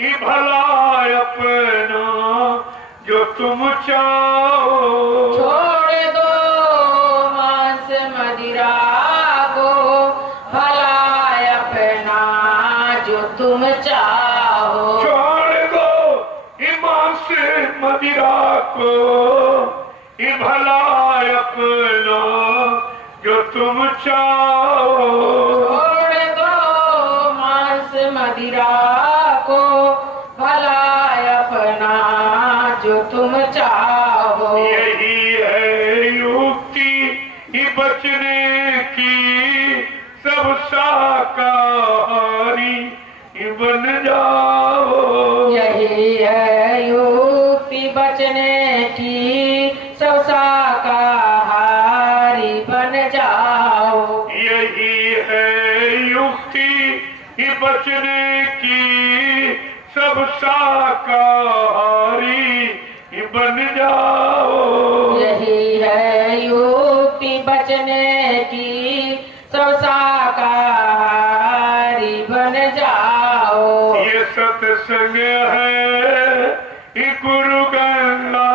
ये भला अपना जो तुम चाहो। छोड़ दो मांस मदिरा को, भला अपना जो तुम चाहो। छोड़ दो ये मांस मदिरा को, ये भला अपना जो तुम चाहो। छोड़ दो मांस मदिरा को, भला अपना जो तुम चाहो। यही है युक्ति ये बचने की, सब शाकाहारी बन जाओ। यही है युक्ति बचने की, सब शाकाहारी बन जाओ। यही है युक्ति ये बचने की, सब शाकाहारी बन जाओ। यही है युक्ति बचने की, सब शाकाहारी बन जाओ। ये सत्संग है ये गुरु गंगा,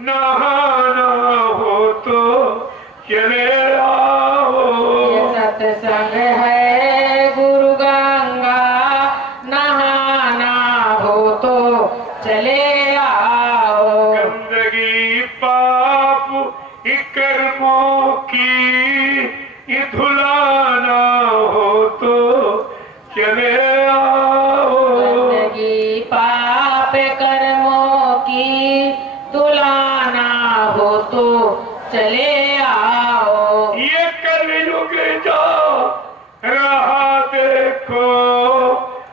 नहाना हो तो चले आओ। ये सत्संग है गुरु गंगा, नहाना हो तो चले आओ। गंदगी पाप ये कर्मों की ये धुलाना हो तो चले आओ। गंदगी पाप कर्मों की धुलाना हो तो चले आओ। ये कलयुग जा रहा देखो,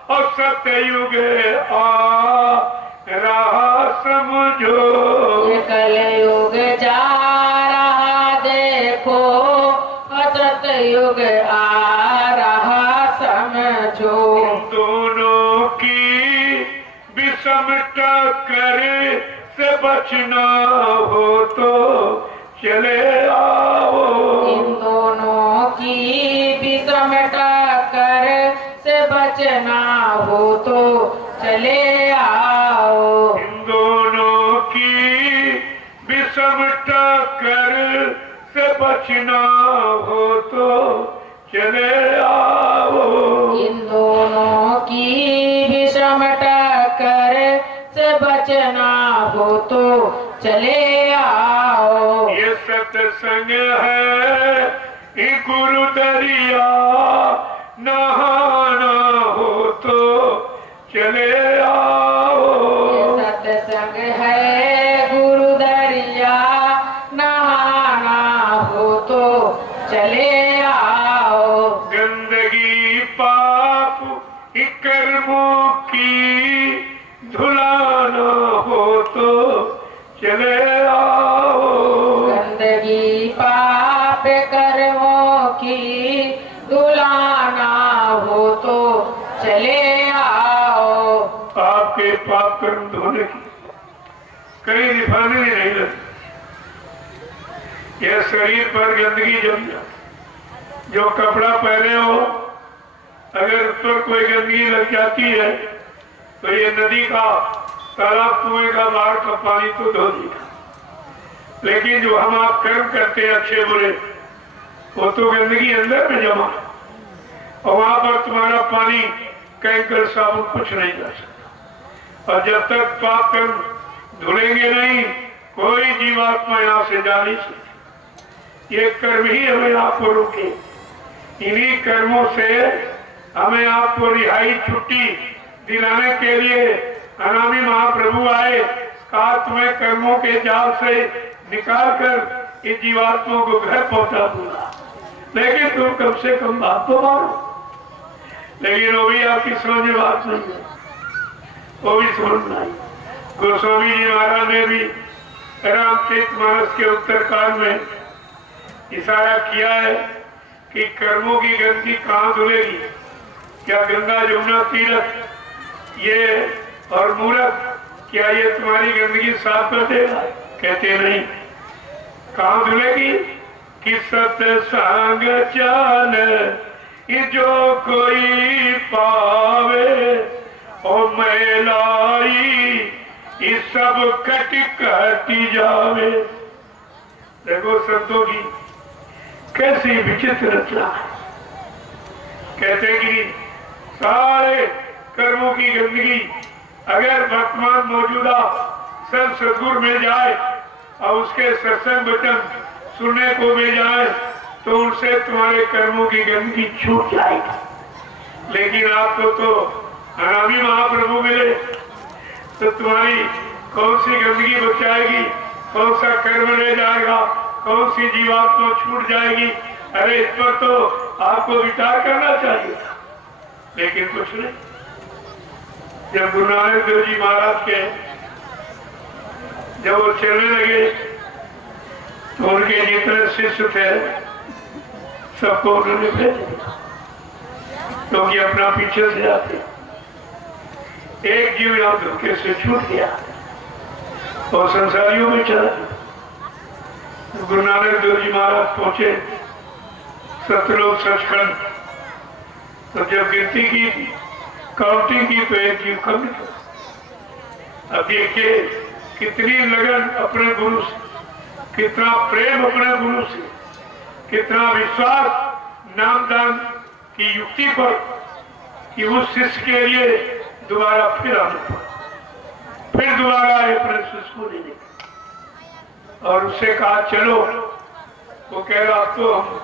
और सतयुग आ रहा समझो। ये कलयुग जा रहा देखो, असत युग आ रहा समझो। दोनों की विषम टक्कर से बचना हो तो चले आओ। इन दोनों की विषम टक्कर से बचना हो तो चले आओ। इन दोनों की विषम टक्कर से बचना हो तो चले आओ। इन दोनों की विषम टक्कर से बचना हो तो चले आओ। ये सत्संग है ये गुरु दरिया, नहाना हो तो चले आओ। ये सत्संग है गुरु दरिया, नहाना हो तो चले आओ। गंदगी पाप कर्मों की धुलाना हो तो चले आओ। गंदगी पाप कर्मों की धुलाना हो तो चले आओ। आपके पाप कर्म धोने की कहीं दिखाने नहीं लगती। यह शरीर पर गंदगी जम जाए, जो कपड़ा पहने हो अगर उस पर कोई गंदगी लग जाती है तो ये नदी का, तालाब, कुएं का, बाढ़ का पानी तो धो देगा। लेकिन जो हम आप कर्म करते हैं अच्छे बुरे, वो तो गंदगी अंदर में जमा, और वहां पर तुम्हारा पानी, कैंकर, साबुन कुछ नहीं कर सकता। और जब तक पाप कर्म धुलेंगे नहीं, कोई जीवात्मा यहाँ से जा नहीं सकती। ये कर्म ही हमें आपको रोके। इन्हीं कर्मों से हमें आपको रिहाई, छुट्टी दिलाने के लिए अनामी महाप्रभु आए। कहा तुम्हें कर्मों के जाल से निकाल कर इस जीवात्मा को घर पहुंचा दूंगा। लेकिन तुम कम से कम बात तो मानो। लेकिन वो भी आपकी समझ में बात नहीं है, वो भी समझ नहीं। गोस्वामी जी महाराज ने भी रामचरितमानस के उत्तरकांड में इशारा किया है कि कर्मों की गंदगी कहाँ धुलेगी? क्या गंगा यमुना तीर्थ ये और मूरत क्या ये तुम्हारी गंदगी साफ कर देगा? कहते नहीं। कहाँ धुलेगी? कि सत्संग चाल जो कोई पावे ओ मैलाई ये सब कट कटी जावे। देखो संतों की कैसी विचित्र रचना है। कहते कि सारे कर्मों की गंदगी अगर वर्तमान मौजूदा संत सदगुरु मिल जाए और उसके सत्संग वचन सुनने को मिल जाए तो उनसे तुम्हारे कर्मों की गंदगी छूट जाएगी। लेकिन आपको तो अनामी महाप्रभु मिले तो तुम्हारी कौन सी गंदगी बचाएगी? कौन सा कर्म रह जाएगा? कौन सी जीवात्मा छूट जाएगी? अरे इस पर तो आपको विचार करना चाहिए। लेकिन कुछ नहीं। जब गुरु नानक देव जी महाराज के जब वो चलने लगे तो उनके जितने शिष्य थे सबको उन्होंने भेज दिया, क्योंकि अपना पीछे से जाते। एक जीव यहाँ धोखे से छूट गया और संसारियों में चला। गुरु नानक देव जी महाराज पहुंचे सतलोक सचखंड, तो जब गिनती की काउंटिंग की तो एक जीव कम था। अब देखिए कितनी लगन अपने गुरु से, कितना प्रेम अपने गुरु से, कितना विश्वास नामदान की युक्ति पर कि उस शिष्य के लिए दोबारा फिर आना पड़ा। फिर दोबारा आए अपने शिष्य को लेने और उससे कहा चलो। वो कह रहा अब तो हम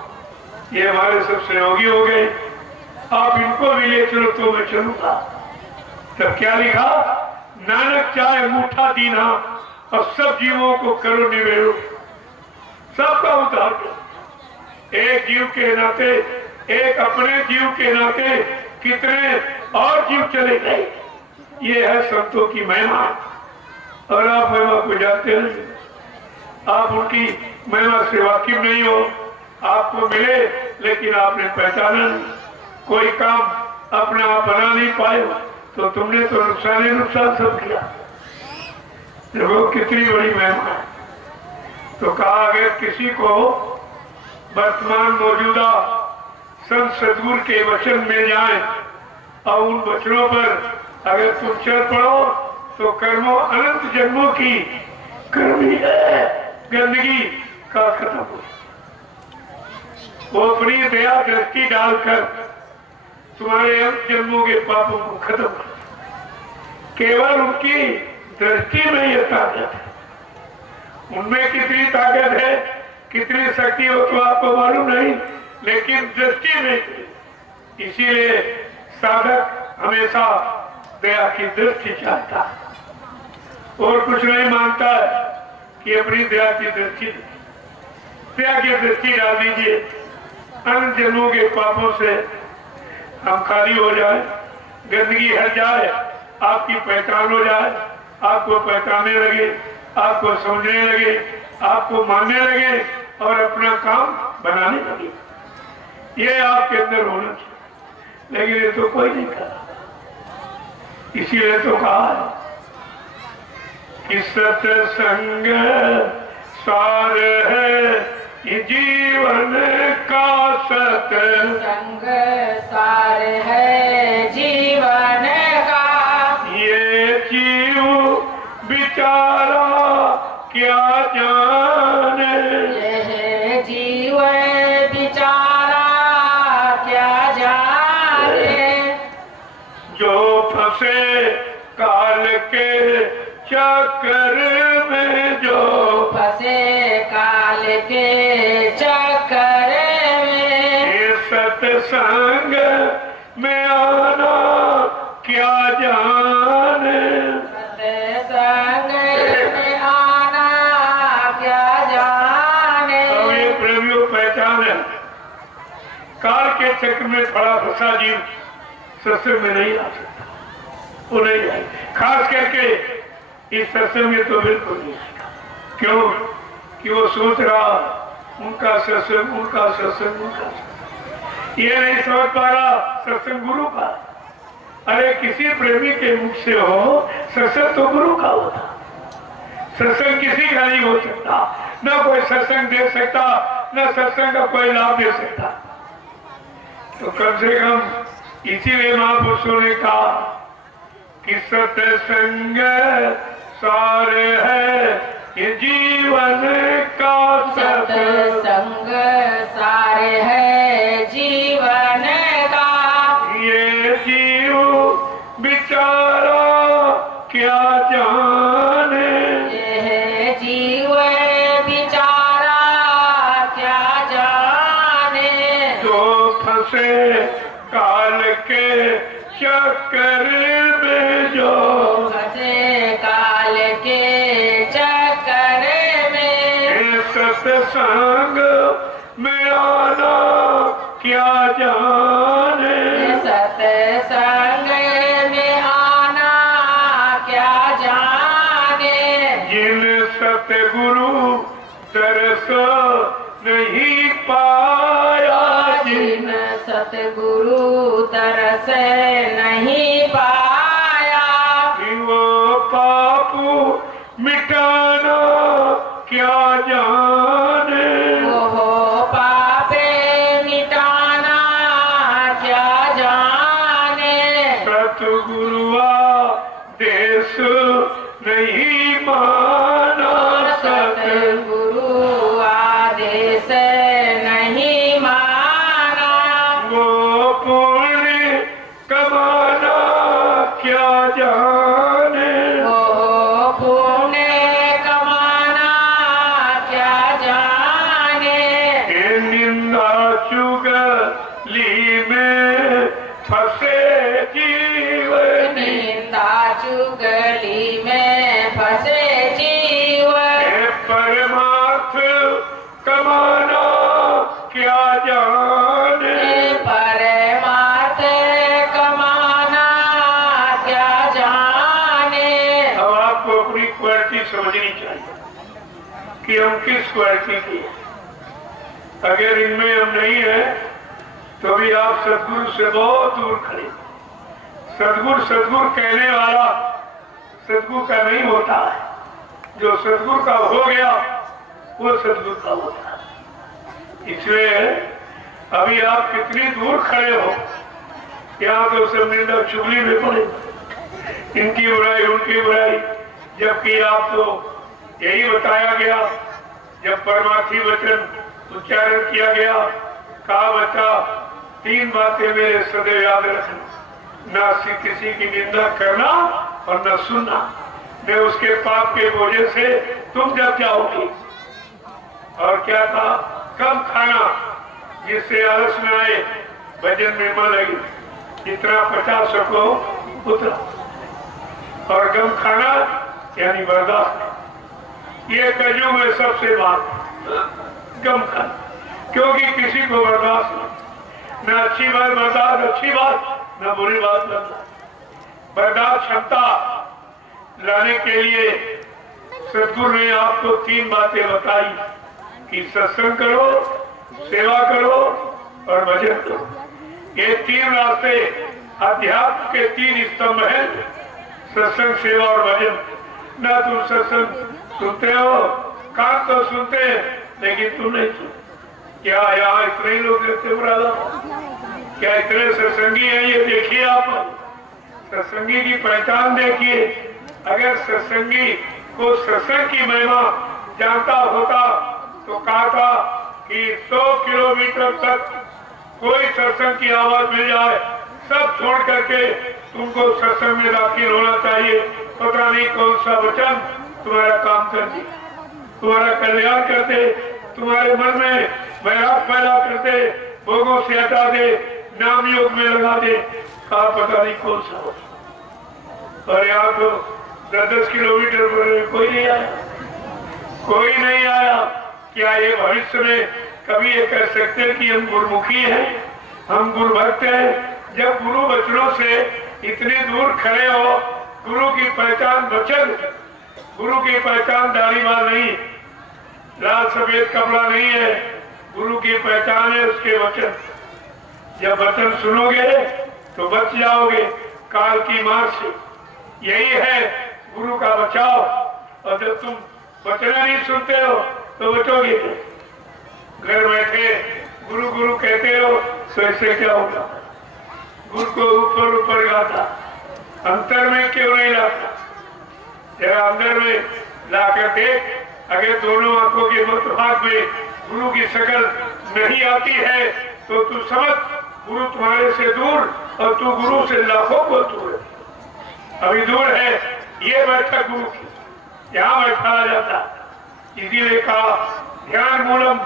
ये हमारे सब सहयोगी हो गए, आप इनको भी ले चलो तो मैं चलूंगा। तब क्या लिखा? नानक चाहे मूठा दीना और सब जीवों को करो निवेड़ो। सबका उद्धार करो। एक जीव के नाते, एक अपने जीव के नाते कितने और जीव चले गए। ये है संतों की महिमा। और आप महिमा को जानते नहीं, आप उनकी महिमा से वाकिफ नहीं हो। आपको मिले लेकिन आपने पहचाना नहीं। कोई काम अपना आप बना नहीं पाए तो तुमने तो नुकसान ही नुकसान सब किया। देखो कितनी बड़ी महिमा है। तो कहा अगर किसी को वर्तमान मौजूदा संत सदगुरु के वचन मिल जाए और उन वचनों पर अगर तुम चल पड़ो तो कर्मों अनंत जन्मों की कर्मी गंदगी का खत्म हो। वो अपनी दया दृष्टि डालकर तुम्हारे अंत जन्मों के पापों को खत्म कर। केवल उनकी दृष्टि में यह ताकत है। उनमें कितनी ताकत है, कितनी शक्ति हो तो आपको मालूम नहीं, लेकिन दृष्टि में। इसीलिए साधक हमेशा दया की दृष्टि चाहता है और कुछ नहीं मानता है कि अपनी दया की दृष्टि, दया की दृष्टि डाल दीजिए। अन्य जन्मों के पापों से हम खाली हो जाए, गंदगी हट जाए, आपकी पहचान हो जाए, आपको पहचानने लगे, आपको समझने लगे, आपको मानने लगे और अपना काम बनाने लगे। ये आपके अंदर होना चाहिए, लेकिन ये तो कोई नहीं करा। इसीलिए तो कहा है कि सत्संग सार है ये जीवन का। सत्संग सार है जीवन का। ये जीव बिचारा क्या जाने, यह जीव बिचारा क्या जाने। जो फंसे काल के चक्कर में, जो फंसे काल के चक्कर में। ये सत्संग में आना क्या जाने। सत्संग में आना क्या जाने। अब ये प्रेमियों पहचान है काल के चक्र में पड़ा फंसा जीव सत्संग में नहीं आ सकता, वो नहीं आए। खास करके इस सत्संग में तो बिल्कुल नहीं आएगा। क्यों कि वो सोच रहा उनका सत्संग, उनका सत्संग, उनका सत्संग, ये नहीं समझ पा रहा सत्संग गुरु का। अरे किसी प्रेमी के मुख से हो सत्संग तो गुरु का होता, सत्संग किसी का नहीं हो सकता। न कोई सत्संग दे सकता, न सत्संग का कोई लाभ दे सकता। तो कम से कम इसीलिए महापुरुषों ने कहा कि सत्संग सारे है ये जीवन का, सत्संग सारे है जीवन का। ये जीव बेचारा क्या जाने, ये जीव बेचारा क्या जाने। जो फंसे काल के चक्कर में, जो फंसे काल के चक्कर में। सत्संग में आना क्या जाने, सत्संग में आना क्या जाने। जिन सतगुरु दर्श नहीं पाया, जिन सतगुरु तरस नहीं पाया। वो पाप मिटाना क्या जाने, वो पापे मिटाना क्या जाने। सतगुरुआ देश नहीं माना, सतगुरु आदेश नहीं माना। वो पुण्य कमाना क्या जाने, वो पुण्य कमाना क्या जाने। ये निंदा चुगली में फंसे जीवन, निंदा चुगली में फंसे जीवन। ये परमार्थ कमाना क्या जाने, परमार्थ कमाना क्या जाने। अब आपको अपनी क्वालिटी समझनी चाहिए कि हम किस क्वालिटी की हैं। अगर इनमें हम नहीं है तो भी आप सदगुरु से बहुत दूर खड़े। सदगुरु सदगुरु कहने वाला सदगुरु का नहीं होता है, जो सदगुरु का हो गया वो सदगुरु का होता है। इसलिए अभी आप कितनी दूर खड़े हो, यहाँ तो सब निंदा चुगली में पड़े, इनकी बुराई उनकी बुराई, जबकि आपको यही बताया गया। जब परमार्थी वचन उच्चारण किया गया, कहा बच्चा 3 बातें मेरे सदैव याद रखना, न किसी की निंदा करना और न सुनना, मैं उसके पाप के बोझे से तुम जब जाओगे। और क्या था, कम खाना जिससे आलस में आए, भजन में मन लगे, जितना पचा सको उतना, और कम खाना यानी बर्दाश्त। ये कलयुग में सबसे बात कम खाना, क्योंकि किसी को बर्दाश्त न अच्छी बात बर्दाश्त, अच्छी बात न बुरी बात बर्दाश्त। बर्दाश्त क्षमता लाने के लिए सदगुरु ने आपको 3 बातें बताई कि सत्संग करो, सेवा करो और भजन करो। ये 3 रास्ते अध्यात्म के 3 स्तंभ हैं, सत्संग, सेवा और भजन। ना तुम सत्संग सुनते हो, कान तो सुनते लेकिन तुम नहीं सुनते। क्या यहाँ इतने ही लोग रहते बरादा? क्या इतने सत्संगी हैं? ये देखिए आप सत्संगी की पहचान देखिए। अगर सत्संगी को सत्संग की महिमा जानता होता तो कहा था कि 100 किलोमीटर तक कोई सत्संग की आवाज मिल जाए, सब छोड़ करके तुमको सत्संग में दाखिल होना चाहिए। पता नहीं कौन सा वचन तुम्हारा काम करते, तुम्हारा कल्याण करते, तुम्हारे मन में वैराग पैदा करते, भोगों से हटा दे, नाम योग में लगा दे। कहा पता नहीं कौन सा होता। और यहाँ तो 10-10 किलोमीटर पर कोई नहीं आया, कोई नहीं आया। क्या ये भविष्य में कभी ये कह सकते कि हम गुरुमुखी हैं? हम गुरु भक्त हैं। जब गुरु वचनों से इतनी दूर खड़े हो, गुरु की पहचान वचन, गुरु की पहचान दाढ़ीवाल नहीं, लाल सफेद कपड़ा नहीं है, गुरु की पहचान है उसके वचन। जब वचन सुनोगे तो बच जाओगे काल की मार से। यही है गुरु का बचाव। और जब तुम वचन नहीं सुनते हो तो बचोगे। घर बैठे गुरु गुरु कहते हो तो इससे क्या होगा? गुरु को ऊपर ऊपर गाता, अंतर में क्यों नहीं लाता? जरा अंदर में लाकर देख, अगर दोनों आंखों के मध्यभाग में गुरु की शक्ल नहीं आती है तो तू समझ गुरु तुम्हारे से दूर और तू गुरु से लाखों को दूर है। अभी दूर है ये बैठक गुरु की, यहाँ बैठाया जाता। इसीलिए कहा ध्यान मूलम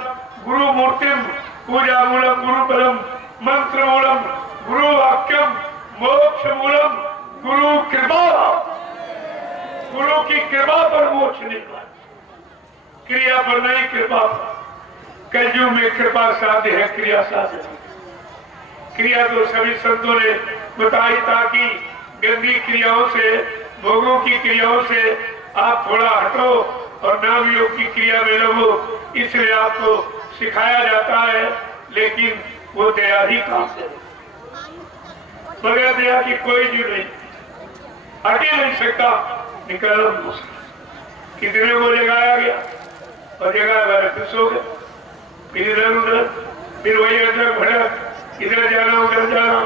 गुरु मूर्तिम, पूजा मूलम गुरु पदम, मंत्र मूलम गुरु वाक्यम, मोक्ष मूलम गुरु कृपा। गुरु की कृपा पर मोक्ष निकला, क्रिया पर नहीं, कृपा पर। कलयुग में कृपा साध्य है, क्रिया साध्य है। क्रिया तो सभी संतों ने बताई ताकि गंदी क्रियाओं से, भोगों की क्रियाओं से आप थोड़ा हटो और नाम योग की क्रिया में लगो। इसलिए आपको सिखाया जाता है, लेकिन वो दया ही काम है। बगैर दया की कोई जीव नहीं, हटे नहीं सकता, निकलना मुश्किल। कितने को जगाया गया और जगह फिर सो गए, फिर इधर उधर, फिर वही अदरक भड़क, इधर जाना उधर जाना,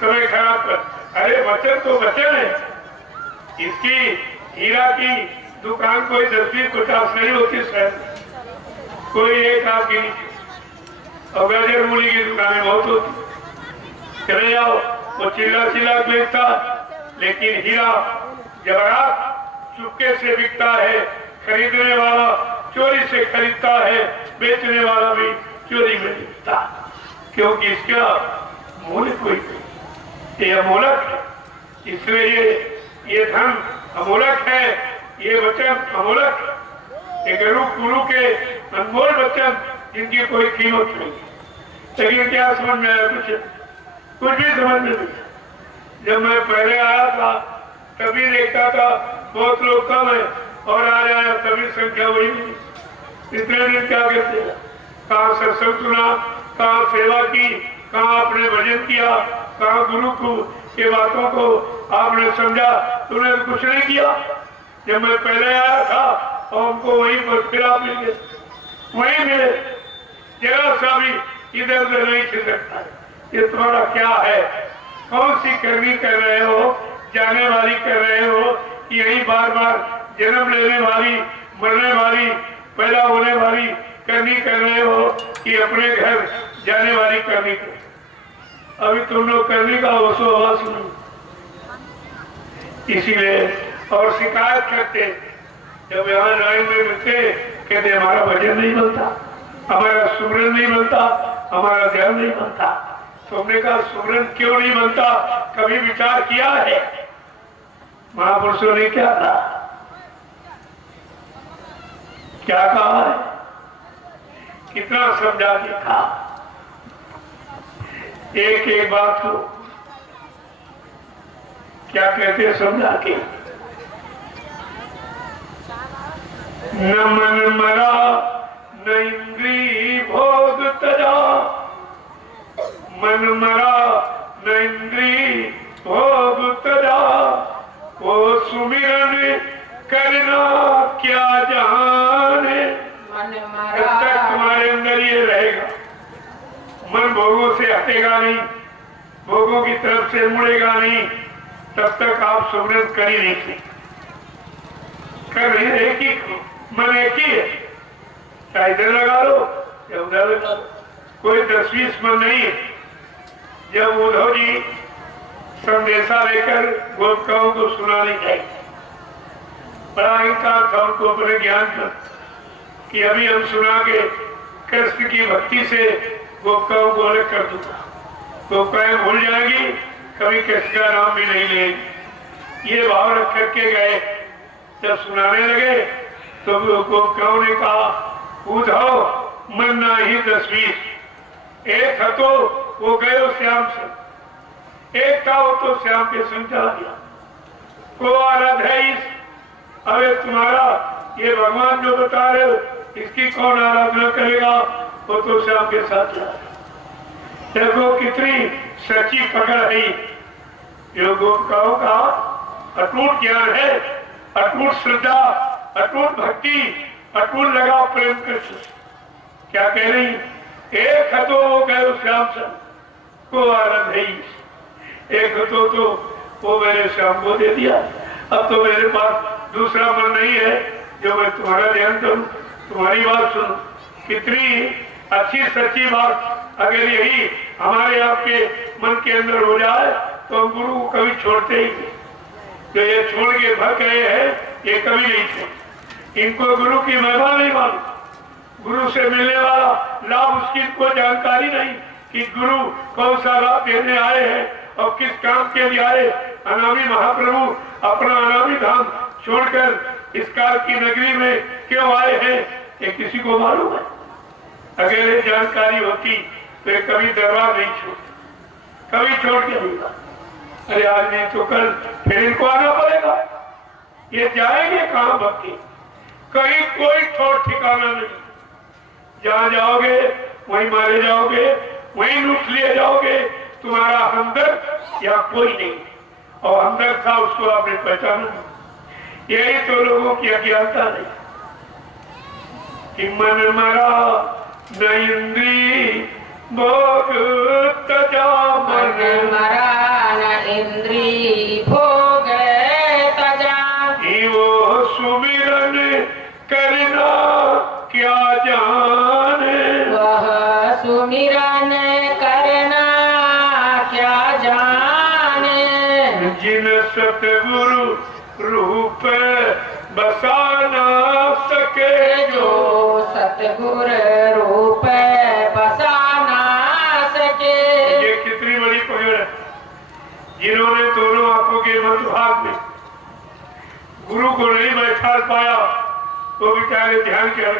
समय खराब कर। अरे वचन तो वचन है। इसकी हीरा की दुकान कोई 10-20-50 नहीं होती शायद, कोई एक आपकी नीचे। और गाजर मूली की दुकानें बहुत होती, चले जाओ वो चिल्ला चिल्ला बेचता, लेकिन हीरा जवाहरात चुपके से बिकता है। खरीदने वाला चोरी से खरीदता है, बेचने वाला भी चोरी में बिकता, क्योंकि इसका मूल्य कोई नहीं, ये अमूलक है। इसलिए ये धन अमूलक है, ये वचन अमूलक। एक गुरु के अनमोल वचन जिनकी कोई कीमत नहीं। लेकिन क्या समझ में आया? कुछ भी समझ में नहीं। जब मैं पहले आया था तभी देखता था बहुत लोग कम है, और आज आया तभी संख्या वही नहीं। इतने दिन क्या करते हैं? कहाँ सत्संग सुना, कहाँ सेवा की, कहाँ आपने भजन किया, कहाँ गुरु को के बातों को आपने समझा? तुमने कुछ नहीं किया। जब मैं पहले आया था और हमको वहीं पर फिर आप मिल गए, वहीं मिले, जरा सा भी इधर उधर नहीं खिसकता। ये तुम्हारा क्या है? कौन सी करनी कर रहे हो, जाने वाली कर रहे हो, यही बार बार जन्म लेने वाली, मरने वाली, पैदा होने वाली करनी कर रहे हो कि अपने घर जाने वाली करनी कर? अभी तुम लोग करने का वसो आवाज सुनो। इसीलिए और शिकायत करते, जब यहाँ लाइन में मिलते कहते हमारा भजन नहीं बनता, हमारा सुमरन नहीं बनता, हमारा ध्यान नहीं बनता। तुमने कहा सुमरन क्यों नहीं बनता? कभी विचार किया है? महापुरुषों ने क्या कहा? क्या कहा है? कितना समझा के कहा? एक एक बात को क्या कहते समझा के? न मन मरा न इंद्री भोग तजा, मन मरा न इंद्री भोग तजा, वो सुमिरन करना क्या जाने। जब तक तुम्हारे अंदर ये रहेगा, मन भोगों से हटेगा नहीं, भोगों की तरफ से मुड़ेगा नहीं, तब तक आप सुमिरन कर ही नहीं सकते। कर एक ही मन एक ही है, चाहे इधर लगा लो या उधर लगा लो, कोई 10-20 मन नहीं है। जब उद्धव जी संदेशा लेकर गोपिकाओं को सुनाने गए, बड़ा अहंकार था उनको अपने ज्ञान पर कि अभी हम सुना के कृष्ण की भक्ति से गोपिकाओं को अलग कर दूंगा, गोपिकाएं भूल जाएंगी, कभी कृष्ण का नाम भी नहीं लेंगे। ये भाव रख करके गए। जब सुनाने लगे तो गोपिकाओं ने कहा उद्धव मन ना ही 10-20, एक हतो वो गए श्याम से। एक था वो तो श्याम के संग चला गया। को आराध्य अबे तुम्हारा ये भगवान जो बता रहे हो इसकी कौन आराधना करेगा? वो तो श्याम के साथ चला गया। देखो कितनी सच्ची पकड़ है। योगों का अटूट ज्ञान है, अटूट श्रद्धा, अटूट भक्ति, अटूट लगाव प्रेम कृष्ण। क्या कह रही? एक हतो वो गए श्याम सन को आराध्य, एक हतो तो वो मैंने श्याम को दे दिया। अब तो मेरे पास दूसरा मन नहीं है जो मैं तुम्हारा ध्यान करूं, तुम्हारी बात सुनूं। कितनी अच्छी सच्ची बात। अगर यही हमारे आपके मन के अंदर हो जाए तो हम गुरु को कभी छोड़ते ही नहीं। जो ये छोड़ के भग गए हैं ये कभी नहीं छोड़। इनको गुरु की महिमा नहीं मालूम, गुरु से मिलने वाला लाभ उसकी कोई जानकारी नहीं कि गुरु कौन सा लाभ देने आए हैं और किस काम के लिए आए। अनामी महाप्रभु अपना अनामी धाम छोड़कर इस काल की नगरी में क्यों आए हैं ये किसी को मालूम है? अगर ये जानकारी होती तो ये कभी दरबार नहीं छोड़ते, कभी छोड़ के नहीं था। अरे आज नहीं तो कल फिर इनको आना पड़ेगा। ये जाएंगे कहाँ भक्ति? कहीं कोई ठोर ठिकाना नहीं। जहाँ जाओगे वहीं मारे जाओगे, वहीं लूट लिए जाओगे। तुम्हारा हमदर्द या कोई नहीं, और हमदर्द था उसको आपने पहचाना नहीं। यही तो लोगों की अज्ञानता नहीं कि मन मरा न इंद्री भोग तजा, मन मरा न इंद्री भोग तजा। वो सुमिरन करना क्या जाने, वह सुमिरन करना क्या जाने। जिन सतगुरु रूप बसा ना सके, जो सतगुर रूप बसा ना सके। ये कितनी बड़ी पकड़ है। जिन्होंने दोनों आंखों के मध्य भाग में गुरु को नहीं बैठा पाया वो बेचारे ध्यान क्या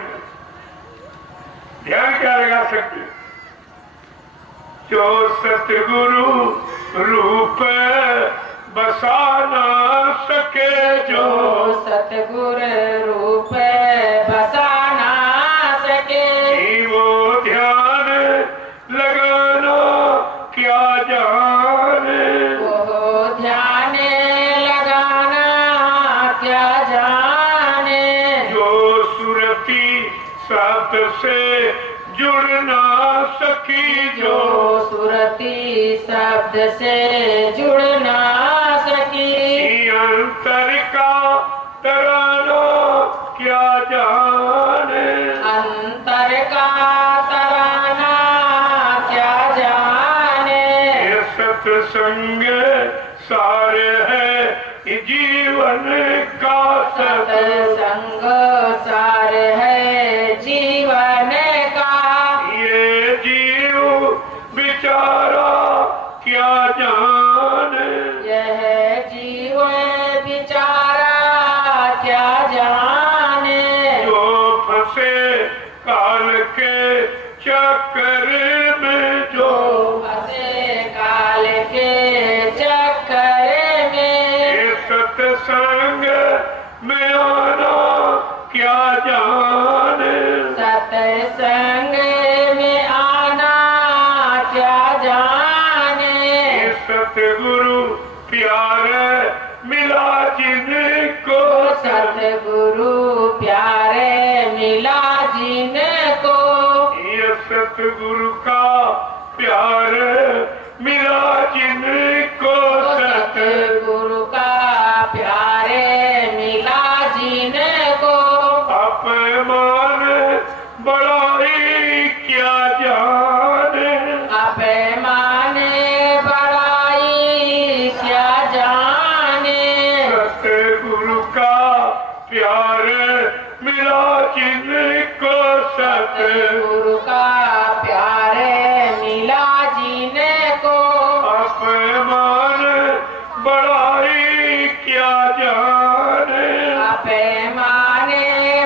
लगा सकते? जो सतगुरु रूप बसा ना सके, जो सतगुर रूप बसा ना सके। वो ध्यान लगाना क्या जाने, वो ध्यान लगाना क्या जाने। जो सुरती शब्द से जुड़ ना सकी, जो सुरती शब्द से जुड़ ना सकी। अंतर का तराना क्या जाने, अंतर का तराना क्या जाने। ये सत्संग सारे है जीवन का, सत्संग सार है जीवन का। ये जीव बेचारा क्या जाने, यह जीव बिचारा क्या जाने। जो फंसे काल के चक्कर में, जो फंसे काल के चक्कर में। ये सत्संग में आना क्या जाने, सत्संग में आना क्या जाने। ये सतगुरु प्यारे मिला जिनको, सतगुरु प्यारे मिला जिनको। ये सतगुरु का प्यार मिला जिनको, सतगुरु का प्यारे मिला जिनको। अपमान बड़ाई क्या जाने, अपमान बड़ाई क्या जाने। सतगुरु का प्यार मिला जिनको, सतगुरु का प्यारे मिला जिनको। अपमान बड़ाई क्या जाने, अपमान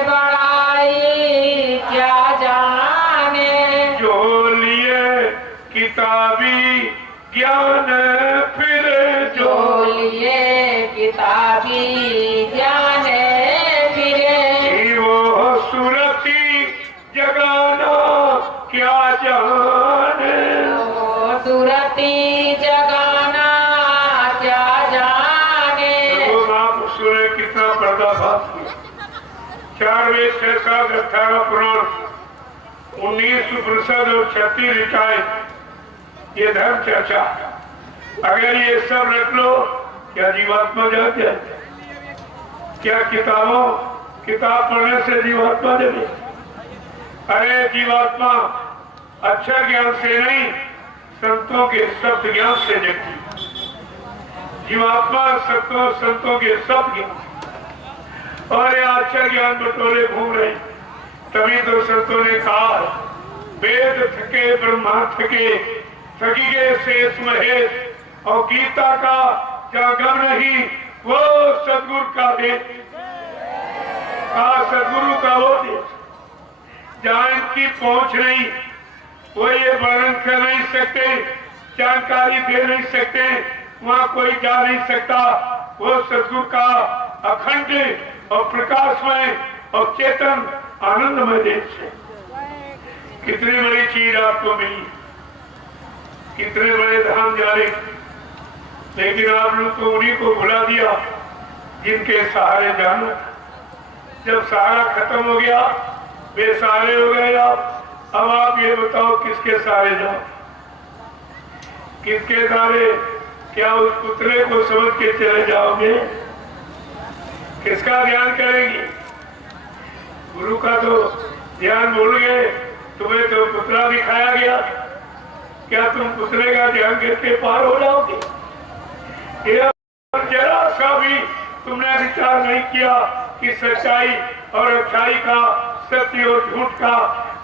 बड़ाई क्या जाने। जो लिए किताबी ज्ञान फिर जो लिए किताबी ज्ञान फिरे वो सुरती जगाना क्या जाने सुरती जगाना क्या जाने। तो महापुरुषों ने कितना पर्दाफाश किया। 4 वेद 6 सात 18 पुराण 19 उपनिषद और 36 ऋचाएं, ये धर्म चर्चा। अगर ये सब रख लो, क्या जीवात्मा जाग जाए? क्या किताब पढ़ने से जीवात्मा जगे? अरे जीवात्मा अच्छा ज्ञान से नहीं, संतों के शब्द ज्ञान से जगती। जीवात्मा संतों के शब्द ज्ञान और ये अच्छा ज्ञान बटोरे घूम रहे। तभी तो संतों ने कहा, वेद थके ब्रह्मा थके, थकी गए शेष महेश, और गीता का जागम नहीं वो सदगुरु का देश। सदगुरु का वो देश जहाँ इनकी पहुंच नहीं, वो ये वर्णन कर नहीं सकते, जानकारी दे नहीं सकते, वहाँ कोई जा नहीं सकता। वो सदगुरु का अखंड और प्रकाशमय और चेतन आनंदमय देश है। कितनी बड़ी चीज आपको मिली, कितने बड़े धाम जाने, लेकिन आप लोग तो उन्हीं को भुला दिया जिनके सहारे जाना था। जब सहारा खत्म हो गया, बेसहारे हो गए आप। अब आप ये बताओ किसके सहारे जाओ, किसके सहारे? क्या उस पुतले को समझ के चले जाओगे? किसका ध्यान करेंगे? गुरु का तो ध्यान भूल गए। तुम्हें तो पुतला दिखाया गया, क्या तुम पुतले का ध्यान करके पार हो जाओगे? जरा सा भी तुमने विचार नहीं किया कि सच्चाई और अच्छाई का, सत्य और झूठ का,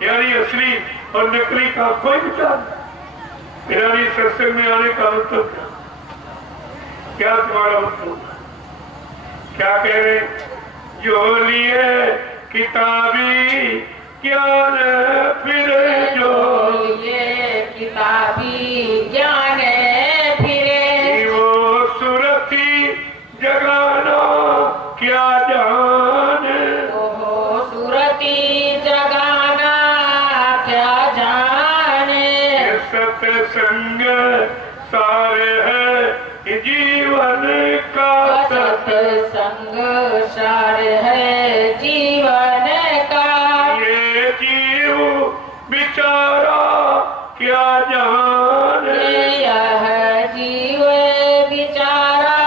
यानी असली और नकली का कोई विचार नहीं। मेरा भी सत्संग में आने का मतलब क्या तुम्हारा मतलब? क्या कह रहे? जो लिए किताबी ज्ञान फिर जो लिए किताबी ज्ञान फिरे वो सुरती जगाना क्या जाने। ओहो सुरती जगाना क्या जाने। सत्संग सारे है जीवन का, सत्संग सार है जीवन का। ये जीव बिचारा क्या जाने। यह जीव बिचारा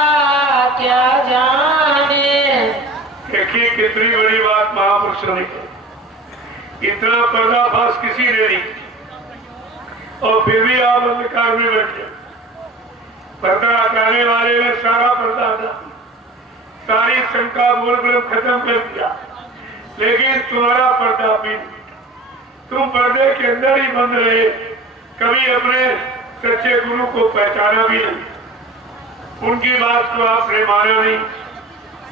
क्या जाने। देखिए कितनी बड़ी बात महापुरुषों ने कही। इतना पर्दाफाश किसी ने नहीं, और फिर भी आप अंधकार में बैठे। पर्दा हटाने वाले ने सारा पर्दा हटा, सारी शंका बोल खत्म कर दिया, लेकिन तुम्हारा पर्दा भी तुम पर्दे के अंदर ही बंद रहे। कभी अपने सच्चे गुरु को पहचाना भी नहीं, उनकी बात को आपने माना नहीं,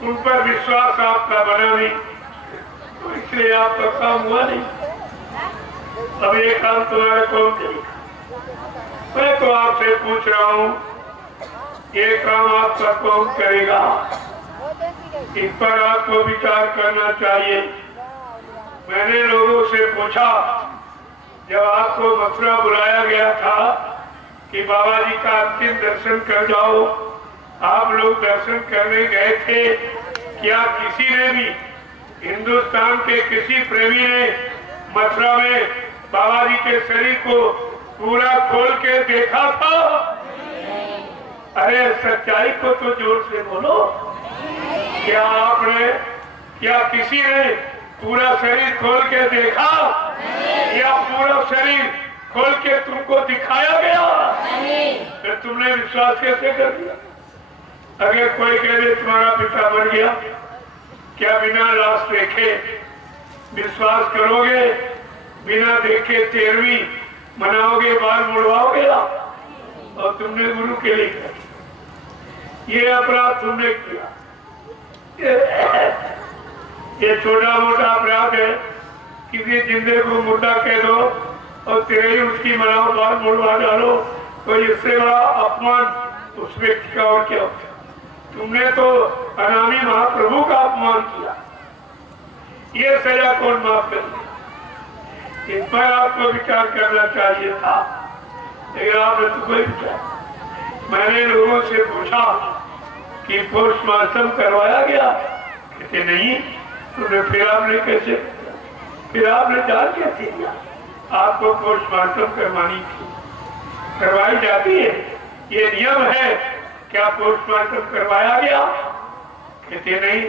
उन पर विश्वास आपका बना नहीं, तो इसलिए आपका काम हुआ नहीं। अब ये काम तुम्हारा कौन करेगा? मैं तो आपसे पूछ रहा हूँ, ये काम आपका कौन करेगा? इस पर आपको विचार करना चाहिए। मैंने लोगों से पूछा, जब आपको मथुरा बुलाया गया था कि बाबा जी का अंतिम दर्शन कर जाओ, आप लोग दर्शन करने गए थे, क्या किसी ने भी, हिंदुस्तान के किसी प्रेमी ने मथुरा में बाबा जी के शरीर को पूरा खोल के देखा था? अरे सच्चाई को तो जोर से बोलो। क्या किसी ने पूरा शरीर खोल के देखा, या पूरा शरीर खोल के तुमको दिखाया गया? फिर तुमने विश्वास कैसे कर दिया? अगर कोई कह दे तुम्हारा पिता मर गया, क्या बिना लाश देखे विश्वास करोगे? बिना देखे 13वीं मनाओगे, बाल मुड़वाओगे? और तुमने गुरु के लिए किया, ये अपराध तुमने किया। ये छोटा मोटा अपराध है, किसी जिंदे को मुर्दा कह दो और तेरे ही उसकी मनाओ बात मुड़वा डालो, तो इससे बड़ा अपमान उस व्यक्ति का और क्या होता। तुमने तो अनामी महाप्रभु का अपमान किया, ये सजा कौन माफ कर। इस पर आपको विचार करना चाहिए था, लेकिन आपने तो कोई विचार। मैंने लोगों से पूछा कि पोस्टमार्टम करवाया गया, कहते नहीं। तुमने फिर आपने कैसे, फिर आपने जान कैसे दिया। आपको पोस्टमार्टम करवानी थी, करवाई जाती है, ये नियम है। क्या पोस्टमार्टम करवाया गया? कहते नहीं।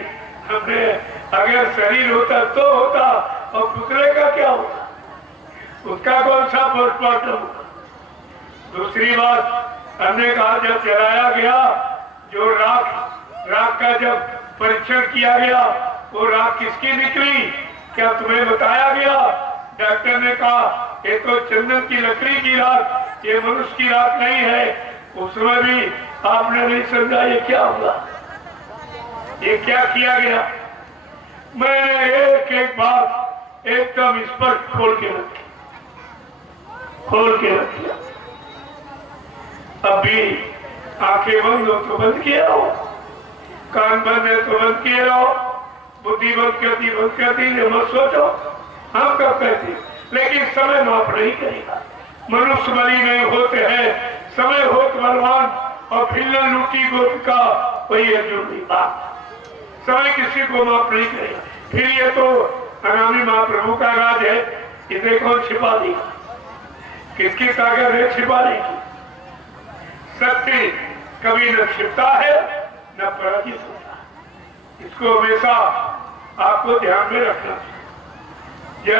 हमने, अगर शरीर होता तो होता, और पुतले का क्या होता, उसका कौन सा पोस्टमार्टम। दूसरी बात, हमने कहा जब जलाया गया, जो राख का जब परीक्षण किया गया, वो राख किसकी निकली, क्या तुम्हें बताया गया? डॉक्टर ने कहा ये तो चंदन की लकड़ी की राख, ये मनुष्य की राख नहीं है। उसमें भी आपने नहीं समझा ये क्या हुआ, ये क्या किया गया। मैंने एक एक बात एकदम स्पष्ट खोल के रखी। अभी आंखें बंद हो तो बंद किए रहो, कान बंद है तो बंद किए रहो, बुद्धि बंद करती मत सोचो। हम कब कहते, लेकिन समय माफ नहीं करेगा। मनुष्य बलि नहीं होते हैं, समय होत बलवान, और फिल्लन लूटी गोद का वही अर्जुन बात। समय किसी को माफ नहीं करेगा। फिर ये तो अनामी महाप्रभु का राज है, इसे कौन छिपा देगा? किसकी ताकत है छिपाने की? सत्य कभी न छिपता है न पराजित होता है। इसको हमेशा आपको ध्यान में रखना चाहिए। जय